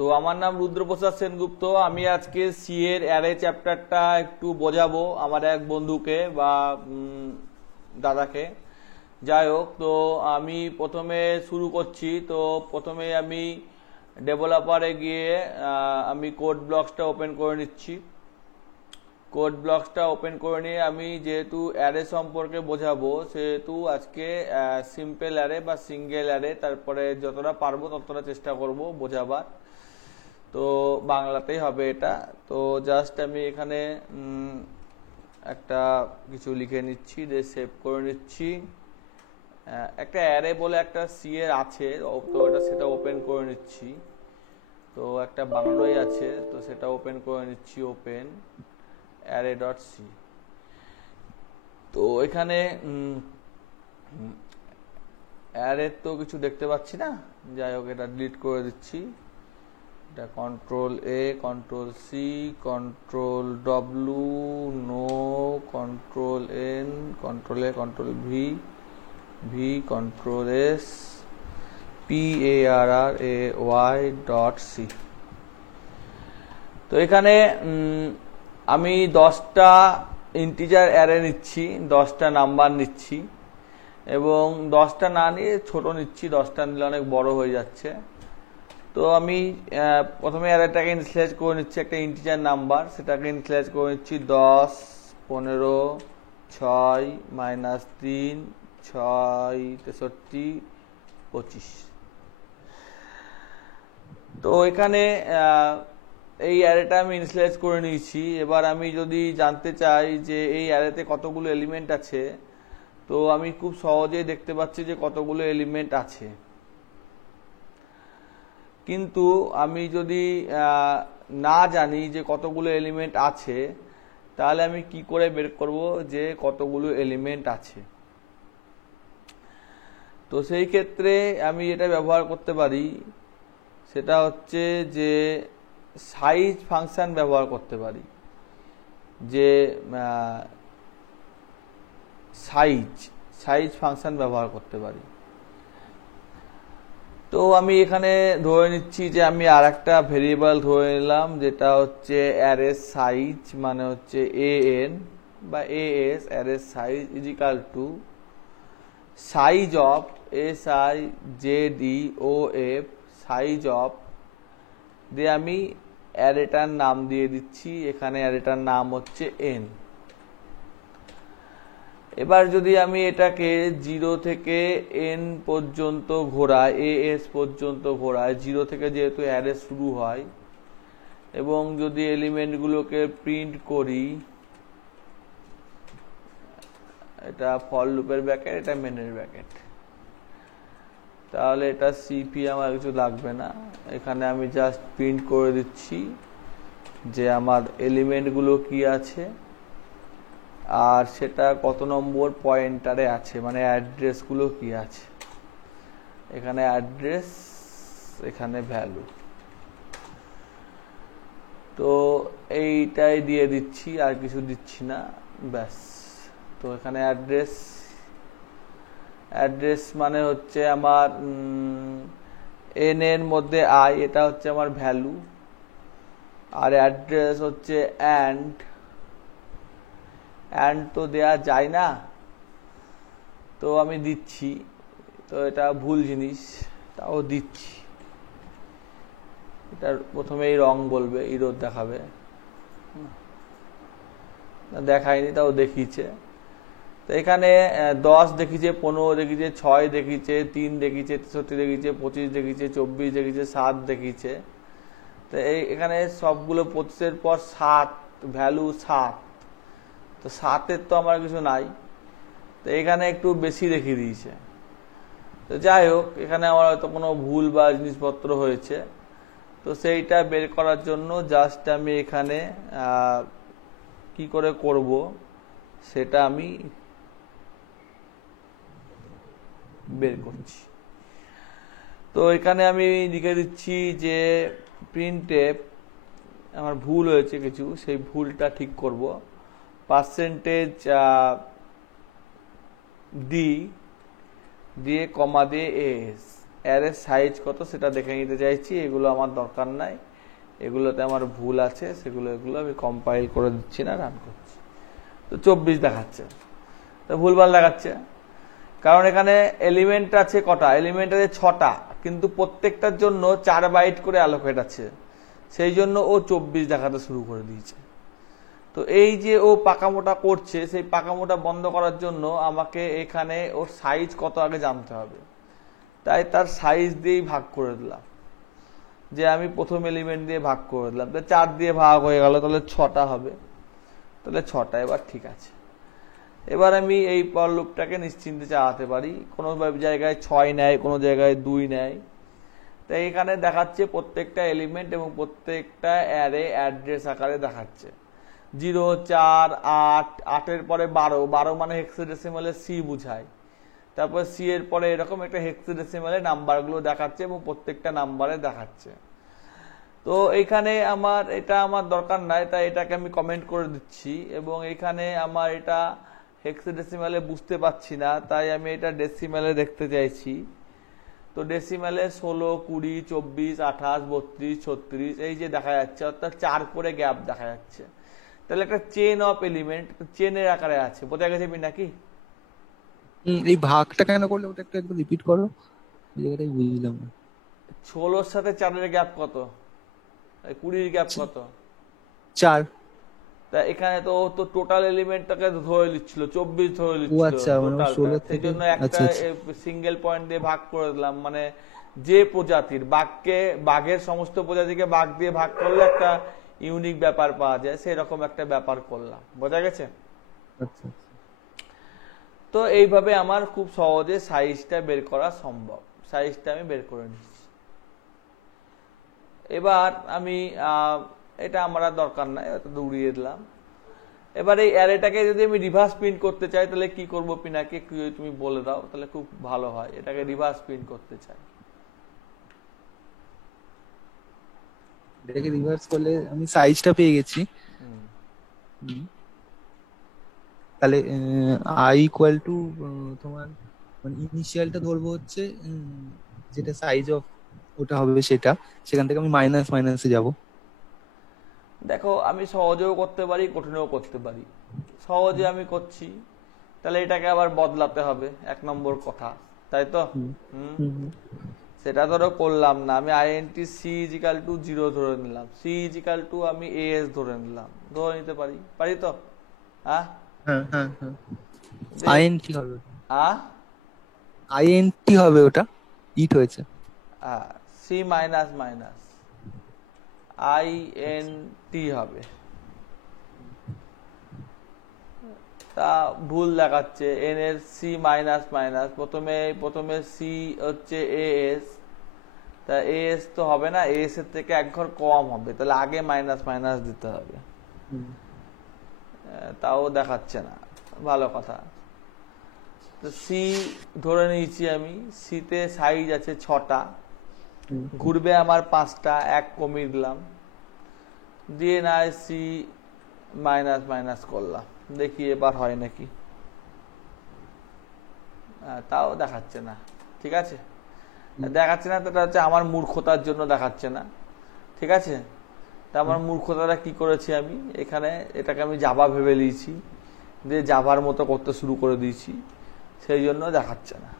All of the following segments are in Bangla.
তো আমার নাম রুদ্রপ্রসাদ সেনগুপ্ত। আমি আজকে সি এর অ্যারে চ্যাপ্টারটা একটু বোঝাবো আমার এক বন্ধুকে বা দাদাকে। যাই হোক, তো আমি প্রথমে শুরু করছি। তো প্রথমে আমি ডেভেলপারে গিয়ে আমি কোড ব্লকসটা ওপেন করে নিচ্ছি। কোড ব্লকসটা ওপেন করে নিয়ে আমি যেহেতু অ্যারে সম্পর্কে বোঝাবো, সেহেতু আজকে সিম্পল অ্যারে বা সিঙ্গেল অ্যারে, তারপরে যতটা পারবো ততটা চেষ্টা করব বোঝাবার। তো বাংলাতেই হবে এটা। তো জাস্ট আমি এখানে একটা কিছু লিখে নিচ্ছি, দিয়ে সেভ করে নিচ্ছি। একটা অ্যারে বলে একটা সি এর আছে, তো সেটা ওপেন করে নিচ্ছি। তো একটা বাংলায় আছে, তো সেটা ওপেন করে নিচ্ছি, ওপেন অ্যারে ডট সি। তো এখানে অ্যারে তো কিছু দেখতে পাচ্ছি না, যাই হোক এটা ডিলিট করে দিচ্ছি। এটা control A, control C, control W, no, control N, control A, control V, V, control S, P A R R A Y dot C. তো এখানে আমি 10টা ইন্টিজার অ্যারে নিচ্ছি, 10টা নাম্বার নিচ্ছি, এবং 10টা না নিয়ে ছোট নিচ্ছি, 10টা নিলে অনেক বড় হয়ে যাচ্ছে। তো আমি প্রথমে অ্যারেটাকে ইনিশিয়ালাইজ করে নিচ্ছি একটা ইন্টিজার নাম্বার, সেটাকে ইনিশিয়ালাইজ করে নিচ্ছি 10, 15, 6, -3, 6, 63, 25। তো এখানে এই অ্যারেটা আমি ইনিশিয়ালাইজ করে নিয়েছি। এবার আমি যদি জানতে চাই যে এই অ্যারেতে কতগুলো এলিমেন্ট আছে, তো আমি খুব সহজেই দেখতে পাচ্ছি যে কতগুলো এলিমেন্ট আছে। কিন্তু আমি যদি না জানি যে কতগুলো এলিমেন্ট আছে, তাহলে আমি কি করে বের করব যে কতগুলো এলিমেন্ট আছে? তো সেই ক্ষেত্রে আমি এটা ব্যবহার করতে পারি, সেটা হচ্ছে যে সাইজ ফাংশন ব্যবহার করতে পারি। যে সাইজ ফাংশন ব্যবহার করতে পারি। তো আমি এখানে ধরে নিচ্ছি যে আমি আর একটা ভেরিয়েবল ধরে নিলাম, যেটা হচ্ছে অ্যারে সাইজ, মানে হচ্ছে an বা as, array size is equal to size of SIZOF, size of, দিয়ে আমি অ্যারেটার নাম দিয়ে দিচ্ছি। এখানে অ্যারেটার নাম হচ্ছে n। এবার যদি আমি এটাকে 0 থেকে n পর্যন্ত ঘোরাই, as পর্যন্ত ঘোরাই, 0 থেকে যেহেতু অ্যারে শুরু হয়, এবং যদি এলিমেন্টগুলোকে প্রিন্ট করি, এটা ফর লুপের ব্র্যাকেট, এটা মেনের ব্র্যাকেট, তাহলে এটা সিপি আমার কিছু লাগবে না। এখানে আমি জাস্ট প্রিন্ট করে দিচ্ছি যে আমার এলিমেন্টগুলো কি আছে আর সেটা কত নম্বর পয়েন্টারে আছে, মানে অ্যাড্রেসগুলো কি আছে। এখানে অ্যাড্রেস, এখানে ভ্যালু। তো এইটাই দিয়ে দিচ্ছি, আর কিছু দিচ্ছি না, ব্যাস। তো এখানে অ্যাড্রেস মানে হচ্ছে আমার n এর মধ্যে i, এটা হচ্ছে আমার ভ্যালু, আর অ্যাড্রেস হচ্ছে অ্যান্ড তো দেয়া যায় না, তো আমি দিচ্ছি। তো এটা ভুল জিনিস, তাও দিচ্ছি। এটার প্রথমেই রং বলবে, ইরোর দেখাবে, দেখায়নি, তাও দেখিয়েছে। তো এখানে 10 দেখিয়েছে, 15 দেখিয়েছে, 6 দেখিয়েছে, 3 দেখিয়েছে, 63 দেখিয়েছে, 25 দেখিয়েছে, 24 দেখিয়েছে, 7 দেখিয়েছে। তো এখানে সবগুলো 25-এর পর 7, ভ্যালু 7। তো 7-এর তো আমার কিছু নাই, তো এখানে একটু বেশি দেখিয়ে দিয়েছে। তো যাই হোক, এখানে আমার হয়তো কোনো ভুল বা জিনিসপত্র হয়েছে। তো সেইটা বের করার জন্য জাস্ট আমি এখানে কি করে করব সেটা আমি বের করছি। তো এখানে আমি লিখে দিচ্ছি যে প্রিন্টএফ, আমার ভুল হয়েছে কিছু, সেই ভুলটা ঠিক করব। পার্সেন্টেজ ডি দিয়ে কমা দিয়ে এস, অ্যারের সাইজ কত সেটা দেখে নিতে চাইছি। এগুলো আমার দরকার নাই, এগুলোতে আমার ভুল আছে, এগুলো আমি কম্পাইল করে দিচ্ছি না, রান করছি। তো 24 দেখাচ্ছে, তো ভুলভাল দেখাচ্ছে, কারণ এখানে এলিমেন্ট আছে কটা, এলিমেন্ট আছে 6টা, কিন্তু প্রত্যেকটার জন্য 4 বাইট করে অ্যালোকেট আছে, সেই জন্য ও 24 দেখাতে শুরু করে দিয়েছে। তো এই যে ও পাকামোটা করছে, সেই পাকামোটা বন্ধ করার জন্য আমাকে এখানে ওর সাইজ কত আগে জানতে হবে। তাই তার সাইজ দিয়েই ভাগ করে দিলাম, যে আমি প্রথম এলিমেন্ট দিয়ে ভাগ করে দিলাম, তাহলে 4 দিয়ে ভাগ হয়ে গেল, তাহলে 6টা হবে, তাহলে 6টা। এবার ঠিক আছে, এবার আমি এই ফর লুপটাকে নিশ্চিন্তে চালাতে পারি। কোনো জায়গায় 6 নেয়, কোনো জায়গায় 2 নেয়। তাই এখানে দেখাচ্ছে প্রত্যেকটা এলিমেন্ট এবং প্রত্যেকটা অ্যারে অ্যাড্রেস আকারে দেখাচ্ছে। 0, 4, 8, 8-এর পরে 12, 12 মানে হেক্সাডেসিমালে সি বুঝায়। তারপর সি এর পরে এরকম একটা হেক্সাডেসিমালে নাম্বারগুলো দেখাচ্ছে এবং প্রত্যেকটা নাম্বারে দেখাচ্ছে। তো এখানে এটা আমার দরকার নাই, তাই এটাকে আমি কমেন্ট করে দিচ্ছি। এবং এখানে আমার এটা হেক্সাডেসিমালে বুঝতে পারছি না, তাই আমি এটা ডেসিমালে দেখতে চাইছি। তো ডেসিমালে 16, 20, 24, 28, 32, 36 এই যে দেখা যাচ্ছে, অর্থাৎ 4 করে গ্যাপ দেখা যাচ্ছে। তাহলে একটা চেন অফ এলিমেন্ট চেনের আকারে আছে, বোঝা গেছে নাকি? এই ভাগটা কেন করলে ওটা একটু একবার রিপিট করো, এই জায়গাটাই বুঝলাম না। 16-র সাথে 4-এর গ্যাপ কত? 20-র গ্যাপ কত? 4। তা এখানে তো ও তো টোটাল এলিমেন্টটাকে ধরে নিচ্ছিল, 24 ধরে ও নিচ্ছিল আচ্ছা, মানে টোটালটা, 16 সেই থেকে। জন্য আচ্ছা একটা আচ্ছা। সিঙ্গেল পয়েন্ট দিয়ে ভাগ করে দিলাম। মানে যে প্রজাতির বাঘের সমস্ত প্রজাতিকে বাঘ দিয়ে ভাগ করলে একটা ইউনিক ব্যাপার পাওয়া যায়, সেরকম একটা ব্যাপার করলাম, বোঝা গেছে? আচ্ছা। তো এইভাবে আমার খুব সহজে সাইজটা বের করা সম্ভব। সাইজটা আমি বের করে নিচ্ছি। এবার আমি এটা আমার আর দরকার নাই, এটা উড়িয়ে দিলাম। এবার এই অ্যারেটাকে যদি আমি রিভার্স প্রিন্ট করতে চাই, তাহলে কি করবো পিনাকে, তুমি বলে দাও, তাহলে খুব ভালো হয়। এটাকে রিভার্স প্রিন্ট করতে চাই, এটাকে রিভার্স করলে আমি সাইজটা পেয়ে গেছি। হুম। তাহলে আই ইকুয়াল টু তোমার মানে ইনিশিয়ালটা ধরবো হচ্ছে যেটা সাইজ অফ ওটা হবে সেটা, সেখান থেকে আমি মাইনাসে যাব। দেখো আমি সহজেও করতে পারি, কঠিনও করতে পারি। সহজে আমি করছি, তাহলে এটাকে আবার বদলাতে হবে, 1 নম্বর কথা, তাই তো? হুম। সেটা ধরো করলাম না, আমি আইএনটি সি ইজিক্যাল টু 0 ধরে নিলাম, সি ইজিক্যাল টু আমি এএস ধরে নিলাম, ধরে নিতে পারি তো? হ্যাঁ হ্যাঁ হ্যাঁ হ্যাঁ। যে আইএনটি হবে, আ আইএনটি হবে, ওটা ইট হয়েছে। C minus minus I N T হবে। তা ভুল দেখাচ্ছে, এন এর সি মাইনাস মাইনাস, প্রথমে সি হচ্ছে এএস, তা এএস তো হবে না, এএস এর থেকে 1 ঘর কম হবে, তাহলে আগে মাইনাস মাইনাস দিতে হবে। তাও দেখাচ্ছে না, ভালো কথা। তো সি ধরে নিয়েছি আমি, সিতে সাইজ আছে 6টা, ঘুরবে আমার 5টা, 1 কমিয়ে দিলাম, দিয়ে না সি মাইনাস মাইনাস করলাম, দেখি এবার হয় নাকি। তাও দেখাচ্ছে না, ঠিক আছে, দেখাচ্ছে না, তো এটা হচ্ছে আমার মূর্খতার জন্য দেখাচ্ছে না, ঠিক আছে। তা আমার মূর্খতাটা কি করেছি আমি, এখানে এটাকে আমি জাভা ভেবে নিয়েছি, দিয়ে জাভার মতো করতে শুরু করে দিয়েছি, সেই জন্য দেখাচ্ছে না।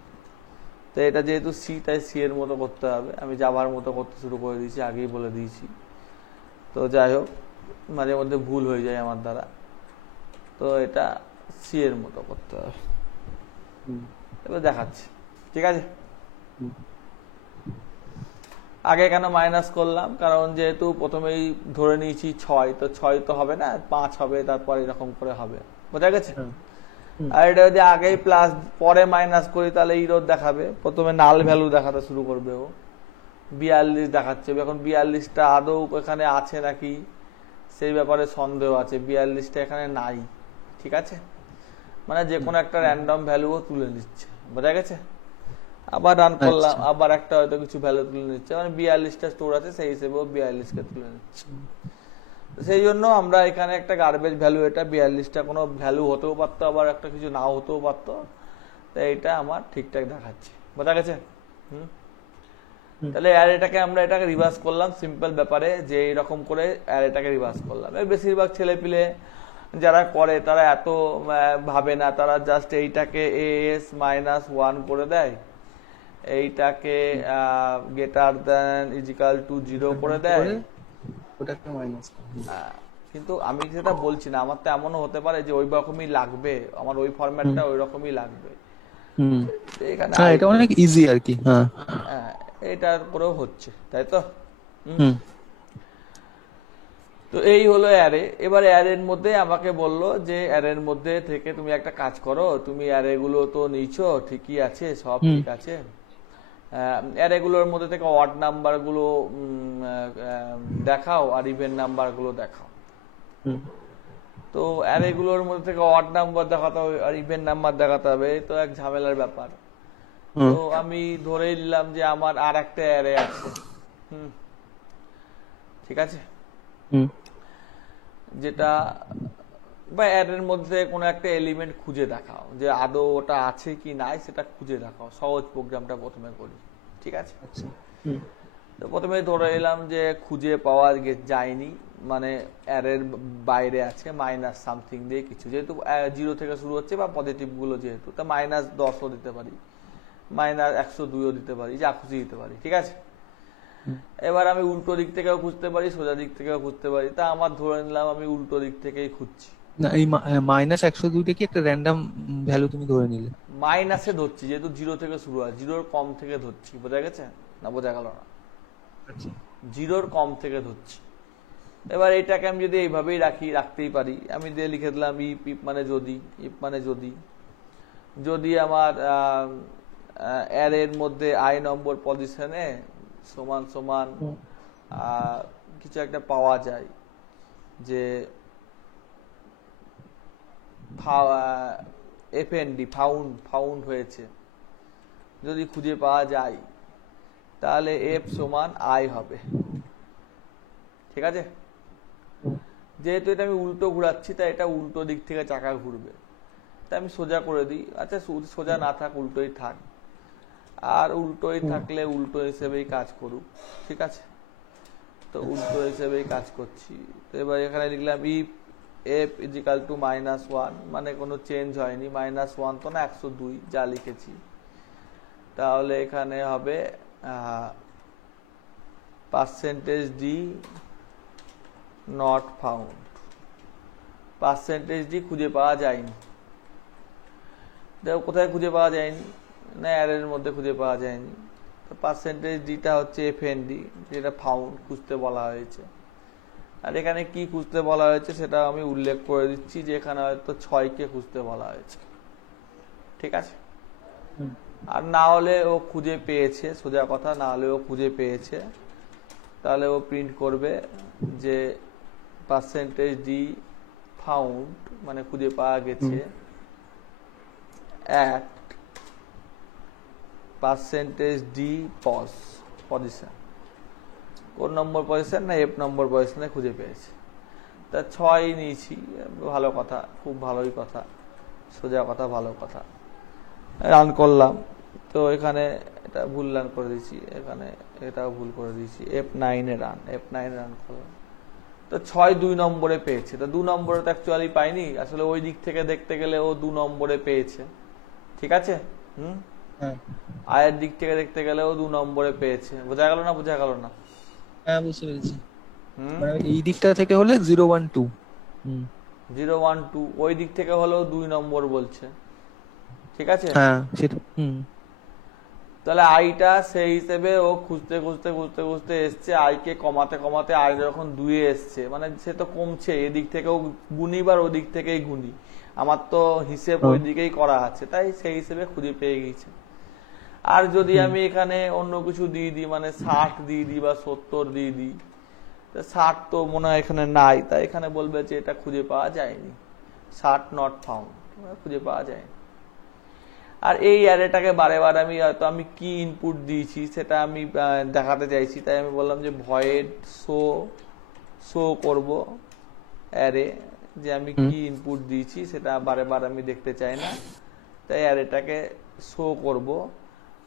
তো এটা যেহেতু সি, তাই সি এর মতো করতে হবে, আমি জাভার মতো করতে শুরু করে দিয়েছি, আগেই বলে দিয়েছি। তো যাই হোক, মাঝে মধ্যে ভুল হয়ে যায় আমার দ্বারা, তো এটা সি এর মতো করতে হবে। এবার দেখাচ্ছি, ঠিক আছে। আগে কেন মাইনাস করলাম, কারণ যেহেতু প্রথমেই ধরে নিয়েছি 6, তো 6 তো হবে না, 5 হবে, তারপর এরকম করে হবে, বোঝা গেছে। আর এটা যদি আগেই প্লাস পরে মাইনাস করি, তাহলে ইরোর দেখাবে, প্রথমে নাল ভ্যালু দেখাতে শুরু করবে ও, 42 দেখাচ্ছে। এখন 42টা আদৌ এখানে আছে নাকি সেই ব্যাপারে সন্দেহ আছে, 42টা এখানে নাই, ঠিক আছে। মানে যে কোনো একটা র্যান্ডম ভ্যালুও তুলে নিচ্ছে, বোঝা গেছে। আবার রান করলাম, আবার একটা হয়তো কিছু ভ্যালু তুলে নিচ্ছে, মানে 42টা স্টোর আছে, সেই হিসেবেও 42কে তুলে নিচ্ছে। সেই জন্য আমরা এখানে একটা গার্বেজ ভ্যালু, এটা 42টা কোনো ভ্যালু হতেও পারতো, আবার একটা কিছু নাও হতেও পারতো, তাই এটা আমার ঠিকঠাক দেখাচ্ছে, বোঝা গেছে। হুম তাহলে অ্যারেটাকে আমরা এটাকে রিভার্স করলাম সিম্পল ব্যাপারে, যে এরকম করে অ্যারেটাকে রিভার্স করলাম। এর বেশিরভাগ ছেলেপিলে যারা করে তারা এত ভাবে না, তারা জাস্ট এইটাকে as -1 করে দেয়, এইটাকে গ্রেটার দেন ইজিক্যাল টু 0 করে দেয়। করে ওটাকে মাইনাস আহ, কিন্তু আমি যেটা বলছি না, আমার তো এমনও হতে পারে যে ওই রকমই লাগবে, আমার ওই হুম ফরম্যাটটা ওই রকমই লাগবে। হুম তো এখানে হ্যাঁ এটা অনেক ইজি আর কি। হ্যাঁ এটার করেও হচ্ছে, তাই তো? হুম। হুম তো এই হলো অ্যারে। এবার অ্যারের মধ্যে আমাকে বললো যে অ্যারের মধ্যে থেকে তুমি একটা কাজ করো, তুমি অ্যারে গুলো তো নিচ্ছো, ঠিকই আছে, সব হুম ঠিক আছে, অ্যারে গুলোর মধ্যে থেকে অড নাম্বার গুলো দেখাও আর ইভেন নাম্বার গুলো দেখাও। হুম তো অ্যারে গুলোর মধ্যে থেকে অড নাম্বার দেখাতে হবে আর ইভেন নাম্বার দেখাতে হবে, এই তো এক ঝামেলার ব্যাপার। হুম তো আমি ধরে নিলাম যে আমার আর একটা অ্যারে আছে। হুম, ঠিক আছে, হুম যেটা বা অ্যারের মধ্যে কোনো একটা এলিমেন্ট খুঁজে দেখাও, যে আদৌ ওটা আছে কি নাই সেটা খুঁজে দেখাও। সহজ প্রোগ্রামটা প্রথমে করি, ঠিক আছে? আচ্ছা হুম তো প্রথমে ধরে এলাম যে খুঁজে পাওয়া যায়নি, মানে অ্যারের বাইরে আছে মাইনাস সামথিং দিয়ে কিছু, যেহেতু 0 থেকে শুরু হচ্ছে বা পজিটিভ গুলো যেহেতু, তা -10ও দিতে পারি, -102ও দিতে পারি, যা খুশি দিতে পারি, ঠিক আছে? হুম এবার আমি উল্টো দিক থেকেও খুঁজতে পারি, সোজা দিক থেকেও খুঁজতে পারি, তা আমার ধরে নিলাম আমি উল্টো দিক থেকেই খুঁজছি। না এই -102টা কি একটা র্যান্ডম ভ্যালু তুমি ধরে নিলে? মাইনাসে ধরছি, যেহেতু 0 থেকে শুরু হয়, 0-র কম থেকে ধরছি, বোঝা গেছে না? বোঝা গেল না? আচ্ছা 0-র কম থেকে ধরছি। এবার এটাকে আমি যদি এইভাবেই রাখতেই পারি, আমি দিয়ে লিখে দিলাম ইফ মানে যদি, ইফ মানে যদি, যদি আমার অ্যারের মধ্যে i নম্বর পজিশনে সমান সমান হুম কিছু একটা পাওয়া যায়, যে এফএনডি ফাউন্ড হয়েছে, যদি খুঁজে পাওয়া যায়, তাহলে এফ সমান আই হবে, ঠিক আছে? হুম যেহেতু এটা আমি উল্টো ঘুরাচ্ছি, তাই এটা উল্টো দিক থেকে চাকা ঘুরবে, তাই আমি সোজা করে দিই। আচ্ছা সোজা না থাক, উল্টোই থাক, আর উল্টোই হুম থাকলে উল্টো হিসেবেই কাজ করুক, ঠিক আছে? তো উল্টো হিসেবেই কাজ করছি। তো এবার এখানে লিখলাম ইফ এফ ইজিক্যাল টু -1, মানে কোনো চেঞ্জ হয়নি, -1 তো না, 102 যা লিখেছি। তাহলে এখানে হবে %d নট ফাউন্ড, %d খুঁজে পাওয়া যায়নি। দেখো কোথায় খুঁজে পাওয়া যায়নি, না অ্যারের মধ্যে খুঁজে পাওয়া যায়নি। তো %dটা হচ্ছে এফএনডি, যেটা ফাউন্ড খুঁজতে বলা হয়েছে। আর এখানে কি খুঁজতে বলা হয়েছে সেটা আমি উল্লেখ করে দিচ্ছি, যে এখানে হয়তো 6কে খুঁজতে বলা হয়েছে, ঠিক আছে? হুম আর না হলে ও খুঁজে পেয়েছে, সোজা কথা, না হলে ও খুঁজে পেয়েছে, তাহলে ও প্রিন্ট করবে যে %d ফাউন্ড, মানে খুঁজে পাওয়া গেছে, at %d পজিশন, কোন নম্বর পজিশন, না এফ নম্বর পজিশনে খুঁজে পেয়েছে। তা 6 নিয়েছি, ভালো কথা, খুব ভালোই কথা, সোজা কথা, ভালো কথা। রান করলাম, তো এখানে এটা ভুল রান করে দিয়েছি, এখানে এটাও ভুল করে দিয়েছি, F9 রান করলাম। তো 6 2 নম্বরে পেয়েছে, তো 2 নম্বরে তো অ্যাকচুয়ালি পাইনি, আসলে ওই দিক থেকে দেখতে গেলে ও 2 নম্বরে পেয়েছে, ঠিক আছে? হুম, হ্যাঁ আয়ের দিক থেকে দেখতে গেলে ও 2 নম্বরে পেয়েছে, বোঝা গেল না? বোঝা গেল না? হ্যাঁ বুঝতে পেরেছি। হুম, মানে এই দিকটা থেকে হলে 012। হুম 012, ওই দিক থেকে হলেও 2 নম্বর বলছে, ঠিক আছে? হ্যাঁ সেটা হুম তাহলে আইটা সেই হিসেবে ও খুঁজতে খুঁজতে খুঁজতে খুঁজতে এসছে, আইকে কমাতে কমাতে আই যখন 2-এ এসছে, মানে সে তো কমছে, এদিক থেকেও গুনি বা ওদিক থেকেই গুনি, আমার তো হিসেব ওই দিকেই করা আছে, তাই সেই হিসেবে খুঁজে পেয়ে গেছে। আর যদি হুম আমি এখানে অন্য কিছু দিয়ে দিই, মানে 60 দিয়ে দিই বা 70 দিয়ে দিই, 60 তো মনে হয় এখানে নাই, তাই এখানে বলবে যে এটা খুঁজে পাওয়া যায়নি, 60 নট ফাউন্ড, খুঁজে পাওয়া যায়নি। আর এই অ্যারেটাকে বারে বারে আমি হয়তো আমি কি ইনপুট দিয়েছি সেটা আমি দেখাতে চাইছি, তাই আমি বললাম যে ভয়েড শো করব অ্যারে, যে আমি হুম কি ইনপুট দিয়েছি সেটা বারে বারে আমি দেখতে চাই না, তাই অ্যারেটাকে শো করব,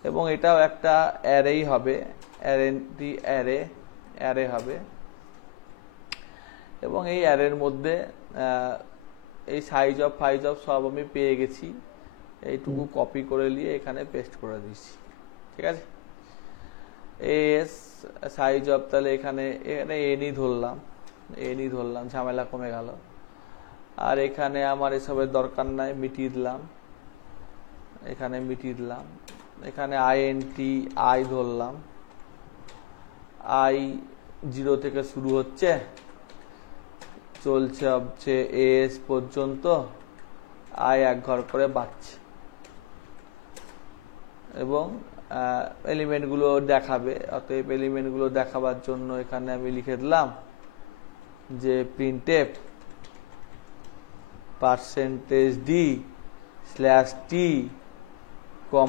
এবং এটাও একটা অ্যারেই হবে, অ্যারেটি অ্যারে অ্যারে হবে, এবং এই অ্যারের মধ্যে এই সাইজ অফ ফাইজ অফ সব আমি পেয়ে গেছি, এইটুকু কপি করে নিয়ে এখানে পেস্ট করে দিচ্ছি। ঠিক আছে, এস সাইজ অফ, তাহলে এখানে এনই ধরলাম, ঝামেলা কমে গেল। আর এখানে আমার এসবের দরকার নাই, মিটিয়ে দিলাম, এখানে মিটিয়ে দিলাম। এখানে আইএনটি আই ধরলাম, আই 0 থেকে শুরু হচ্ছে, চলছে হচ্ছে এস পর্যন্ত, আই এক ঘর করে বাড়ছে, এবং এলিমেন্টগুলো দেখাবে। অতএব এলিমেন্টগুলো দেখাবার জন্য এখানে আমি লিখে দিলাম যে প্রিন্টএফ %d/t,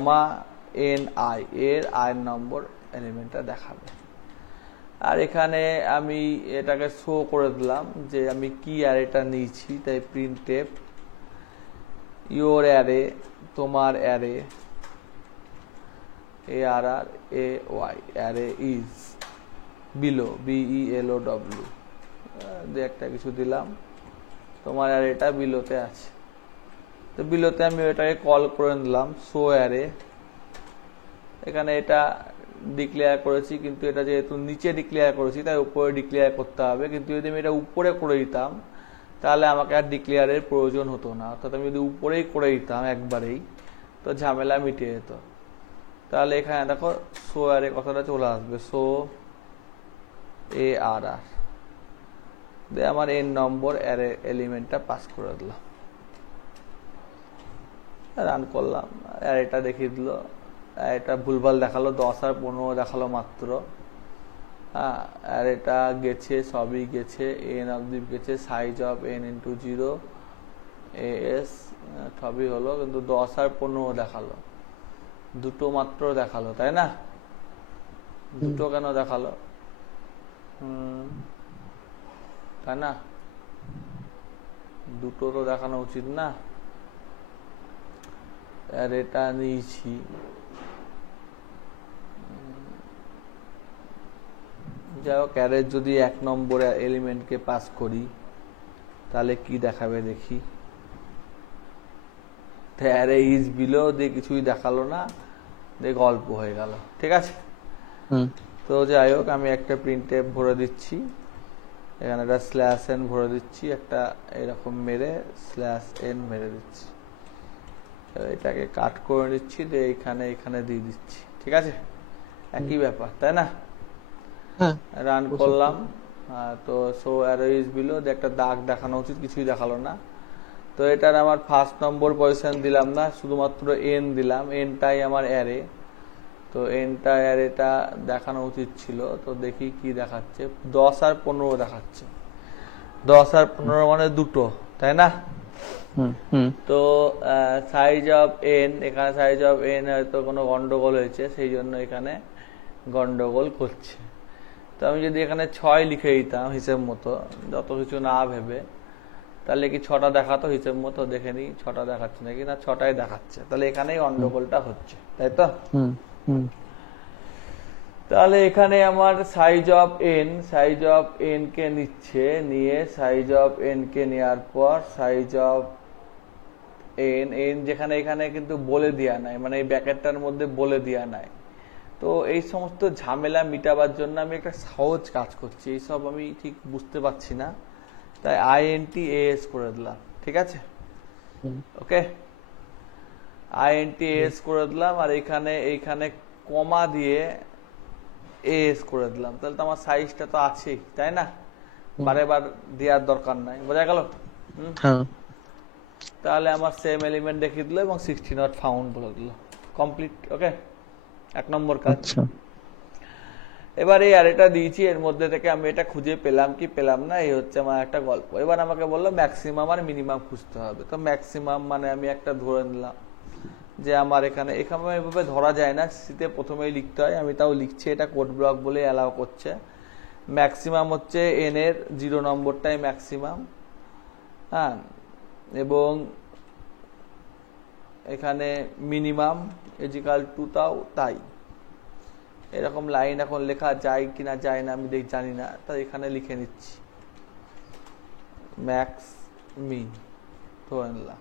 ni, এর আই নম্বর এলিমেন্টটা দেখাবে। আর এখানে আমি এটাকে শো করে দিলাম যে আমি কি অ্যারেটা নিয়েছি, তাই প্রিন্টএফ ইওর অ্যারে, তোমার array, ARRAY, array is below, BELOW, একটা কিছু দিলাম, তোমার অ্যারেটা বিলোতে আছে। তো বিলোতে আমি এটাকে কল করে নিলাম শো অ্যারে। এখানে এটা ডিক্লেয়ার করেছি, কিন্তু এটা যেহেতু নিচে ডিক্লেয়ার করেছি তাই উপরে ডিক্লেয়ার করতে হবে। কিন্তু যদি আমি এটা উপরে করে দিতাম তাহলে আমাকে আর ডিক্লেয়ারের প্রয়োজন হতো না, অর্থাৎ আমি যদি উপরেই করে দিতাম একবারেই তো ঝামেলা মিটে যেত। তাহলে এখানে দেখো শো অ্যারে কথাটা চলে আসবে, শো ARR দিয়ে আমার n নম্বর অ্যারে এলিমেন্টটা পাস করে দিলাম, রান করলাম, অ্যারেটা দেখিয়ে দিল। এটা ভুলভাল দেখালো, 10 আর 15 দেখালো মাত্র। হ্যাঁ, অ্যারেটা গেছে, সবই গেছে, n অবধি গেছে, সাইজ অফ n × 0 as সবই হলো, কিন্তু 10 আর 15 দেখালো, দুটো মাত্র দেখালো, তাই না? দুটো কেন দেখালো? তাই না, দুটো তো দেখানো উচিত না। অ্যারেটা নিয়েছি, যাই হোক, অ্যারের যদি 1 নম্বর এলিমেন্টকে পাস করি তাহলে কি দেখাবে দেখি। অ্যারে ইজ বিলো দিয়ে কিছুই দেখালো না, দিয়ে গল্প হয়ে গেল। ঠিক আছে, তো যাই হোক, আমি একটা প্রিন্টএফ ভরে দিচ্ছি, এখানে একটা /n ভরে দিচ্ছি, একটা এরকম মেরে /n মেরে দিচ্ছি, এটাকে কাট করে নিচ্ছি, দিয়ে এখানে দিয়ে দিচ্ছি। ঠিক আছে, একই ব্যাপার, তাই না? রান করলাম, তো শো অ্যারো ইজ বিলো দিয়ে একটা দাগ দেখানো উচিত, কিছুই দেখালো না। তো এটার আমার ফার্স্ট নম্বর পজিশন দিলাম না, শুধুমাত্র n দিলাম, nটাই আমার অ্যারে। তো nটা অ্যারেটা দেখানো উচিত ছিল, তো দেখি কি দেখাচ্ছে। 10 আর 15 দেখাচ্ছে, 10 আর 15 মানে দুটো, তাই না? তো সাইজ অফ n, এখানে সাইজ অফ n হয়তো কোনো গন্ডগোল হয়েছে, সেই জন্য এখানে গন্ডগোল করছে। তো আমি যদি এখানে 6 লিখে দিতাম হিসেব মতো, যত কিছু না ভেবে, তাহলে কি 6টা দেখাতো হিসেব মতো? দেখে নি 6টা দেখাচ্ছে নাকি, না 6টাই দেখাচ্ছে, তাহলে এখানেই গন্ডগোলটা হচ্ছে, তাই তো? তাহলে এখানে আমার সাইজ অফ n কে নিচ্ছে, নিয়ে সাইজ অফ n কে নেওয়ার পর সাইজ অফ n যেখানে, এখানে কিন্তু বলে দেওয়া নাই, মানে এই ব্র্যাকেটটার মধ্যে বলে দেওয়া নাই। তো এই সমস্ত ঝামেলা মিটাবার জন্য আমি একটা সহজ কাজ করছি, এইসব আমি ঠিক বুঝতে পারছি না, তাই INTAS করে দিলাম। ঠিক আছে, ওকে, INTAS করে দিলাম, আর এইখানে কমা দিয়ে AS করে দিলাম। তাহলে তো আমার সাইজটা তো আছেই, তাই না? বারে বার দেওয়ার দরকার নাই, বোঝা গেল? তাহলে আমার সেম এলিমেন্ট দেখিয়ে দিল এবং 60 নট ফাউন্ড বলে দিল, কমপ্লিট। ওকে, 1 নম্বর কাজ। এবার এই অ্যারেটা দিয়েছি, এর মধ্যে থেকে আমি এটা খুঁজে পেলাম কি পেলাম না, এই হচ্ছে আমার একটা গল্প। এবার আমাকে বললো ম্যাক্সিমাম আর মিনিমাম খুঁজতে হবে। তো ম্যাক্সিমাম মানে আমি একটা ধরে নিলাম যে আমার এখানে এভাবে ধরা যায় না, সিতে প্রথমেই লিখতে হয়, আমি তাও লিখছি, এটা কোড ব্লক বলে অ্যালাউ করছে। ম্যাক্সিমাম হচ্ছে n এর 0 নম্বরটাই ম্যাক্সিমাম, হ্যাঁ, এবং এখানে মিনিমাম ইজিক্যাল টু তাও তাই, এরকম লাইন এখন লেখা যায় কিনা যায় না আমি জানি না, তাই এখানে লিখে নিচ্ছি ম্যাক্স মিন ধরে নিলাম।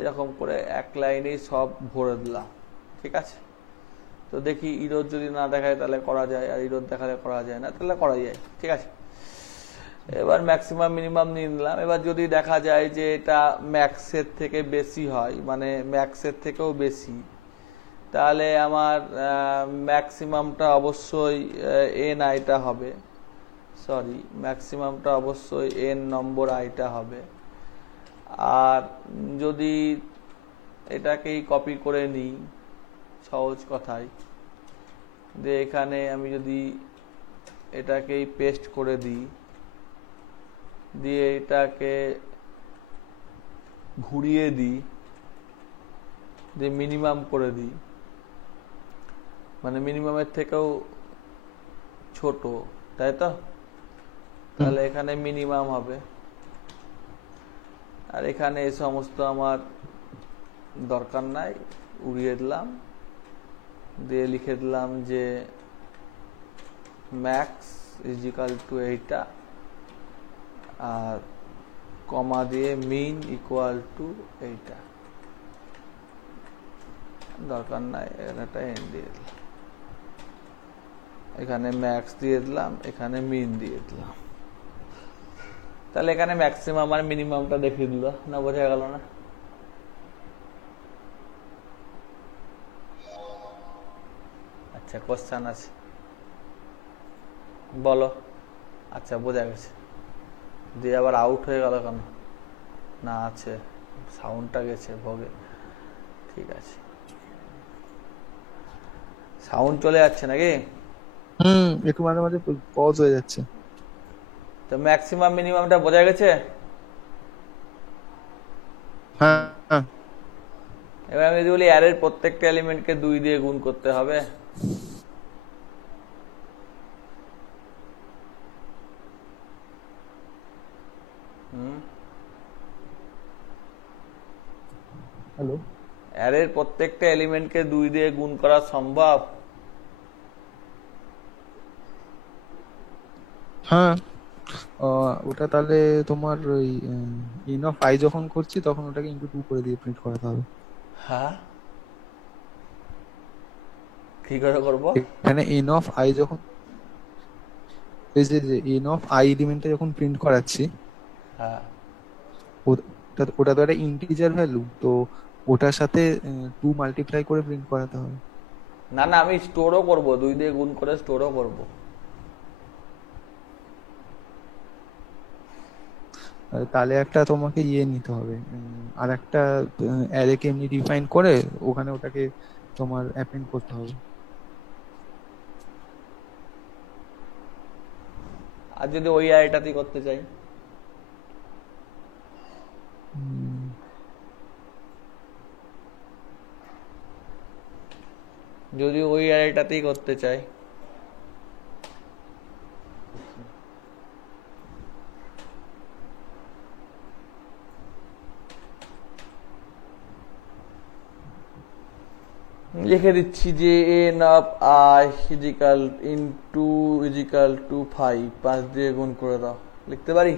এরকম করে এক লাইনেই সব ভরে দিলাম, ঠিক আছে। তো দেখি ইরোড যদি না দেখায় তাহলে করা যায়, আর ইরোড দেখালে করা যায় না তাহলে করা যায়, ঠিক আছে। এবার ম্যাক্সিমাম মিনিমাম নিয়ে নিলাম। এবার যদি দেখা যায় যে এটা ম্যাক্সের থেকে বেশি হয়, মানে ম্যাক্সের থেকেও বেশি, তাহলে আমার ম্যাক্সিমামটা অবশ্যই এন আইটা হবে, সরি ম্যাক্সিমামটা অবশ্যই এন নম্বর আইটা হবে। আর যদি এটাকেই কপি করে নিই সহজ কথায়, যে এখানে আমি যদি এটাকেই পেস্ট করে দিই, দিয়ে এটাকে ঘুরিয়ে দিই, দিয়ে মিনিমাম করে দিই, মানে মিনিমামের থেকেও ছোট, তাই তো? তাহলে এখানে মিনিমাম হবে। আর এখানে এই সমস্ত আমার দরকার নাই, উড়িয়ে দিলাম, দিয়ে লিখে দিলাম যে ম্যাক্স ইজিক্যাল টু এইটা, আর কমা দিয়ে মিন ইকুয়াল টু এইটা, দরকার নাই, এটা এন দিয়ে দিলাম, এখানে ম্যাক্স দিয়ে দিলাম, এখানে মিন দিয়ে দিলাম। তাহলে এখানে ম্যাক্সিমাম আর মিনিমামটা দেখিয়ে দিল, না বোঝা গেল না? আচ্ছা কোশ্চেন আছে, বলো। আচ্ছা বোঝা গেছে। দিয়ে আবার আউট হয়ে গেল কেন? না আছে, সাউন্ডটা গেছে ভোগে, ঠিক আছে। সাউন্ড চলে যাচ্ছে নাকি? একটু মাঝে মাঝে পজ হয়ে যাচ্ছে। তো ম্যাক্সিমাম মিনিমামটা বোঝা গেছে? হ্যাঁ হ্যাঁ। এবার আমি যদি বলি অ্যারের প্রত্যেকটা এলিমেন্টকে 2 দিয়ে গুণ করতে হবে, হ্যালো, অ্যারের প্রত্যেকটা এলিমেন্টকে 2 দিয়ে গুণ করা সম্ভব? হ্যাঁ। ওটা তাহলে তোমার ওই ইন অফ আই যখন করছি তখন ওটাকে ইন্টু 2 করে দিয়ে প্রিন্ট করাতে হবে। হ্যাঁ, কি করে করবো? এখানে ইন অফ আই যখন, এই যে ইন অফ আই এলিমেন্টটা যখন প্রিন্ট করাচ্ছি, হ্যাঁ, ওটা তো একটা ইন্টিজার ভ্যালু, তো ওটার সাথে 2 মাল্টিপ্লাই করে প্রিন্ট করাতে হবে। না না, আমি স্টোরও করব, 2 দিয়ে গুণ করে স্টোরও করব। তাহলে একটা তোমাকে ইয়ে নিতে হবে, আর একটা অ্যারেকে এমনি ডিফাইন করে ওখানে ওটাকে তোমার অ্যাপেন্ড করতে হবে। আর যদি ওই অ্যারেটাতেই করতে চাই? যদি ওই অ্যারেটাতেই করতে চাই, লিখে দিচ্ছি যে N of I equal to 5, 5 দিয়ে গুণ করে দাও, লিখতে পারি?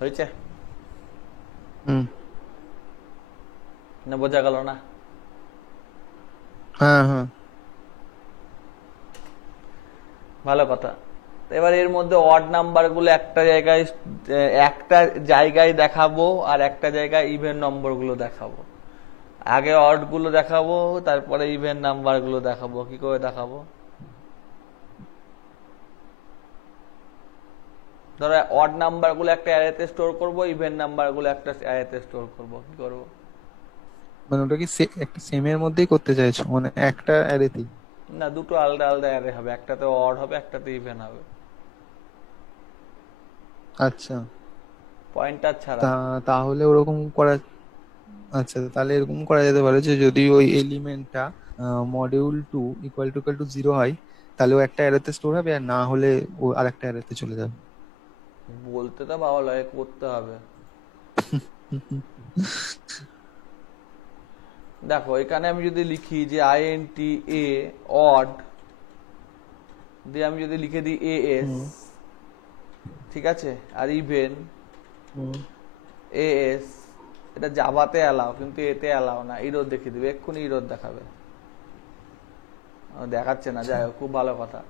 হয়েছে না? বোঝা গেল না? হ্যাঁ হ্যাঁ। ভালো কথা। এবার এর মধ্যে অড নাম্বার গুলো একটা জায়গায় দেখাবো, আর একটা জায়গায় ইভেন নম্বর গুলো দেখাবো। আগে অড গুলো দেখাবো, তারপরে ইভেন নাম্বার গুলো দেখাবো। কি করে দেখাবো? ধরো অড নাম্বার গুলো একটা অ্যারেতে স্টোর করবো, ইভেন নাম্বার গুলো একটা অ্যারেতে স্টোর করবো। কি করবো? মানে ওটা কি একটা সেমের মধ্যেই করতে চাইছো, মানে একটা অ্যারেতেই? না, দুটো আলাদা আলাদা অ্যারে হবে, একটাতে অড হবে, একটাতে ইভেন হবে। আচ্ছা, পয়েন্টার ছাড়া। তাহলে ওরকম করা, আচ্ছা তাহলে এরকম করা যেতে পারে যে যদি ওই এলিমেন্টটা মডিউল 2 ইকুয়াল টু 0 হয়, তাহলে ও একটা অ্যারেতে স্টোর হবে, আর না হলে ও আরেকটা অ্যারেতে চলে যাবে। বলতে তো ভালো লাগে, করতে হবে। দেখো এখানে আমি যদি লিখি যে আইএনটি এ অড দিয়ে আমি যদি লিখে দিই এএস, হুম ঠিক আছে, আর ইভেন হুম এএস, এটা জাভাতে অ্যালাও কিন্তু এতে অ্যালাও না, ইরোর দেখিয়ে দেবে, এক্ষুনি ইরোর দেখাবে। দেখাচ্ছে না, যাই হোক, খুব ভালো কথা।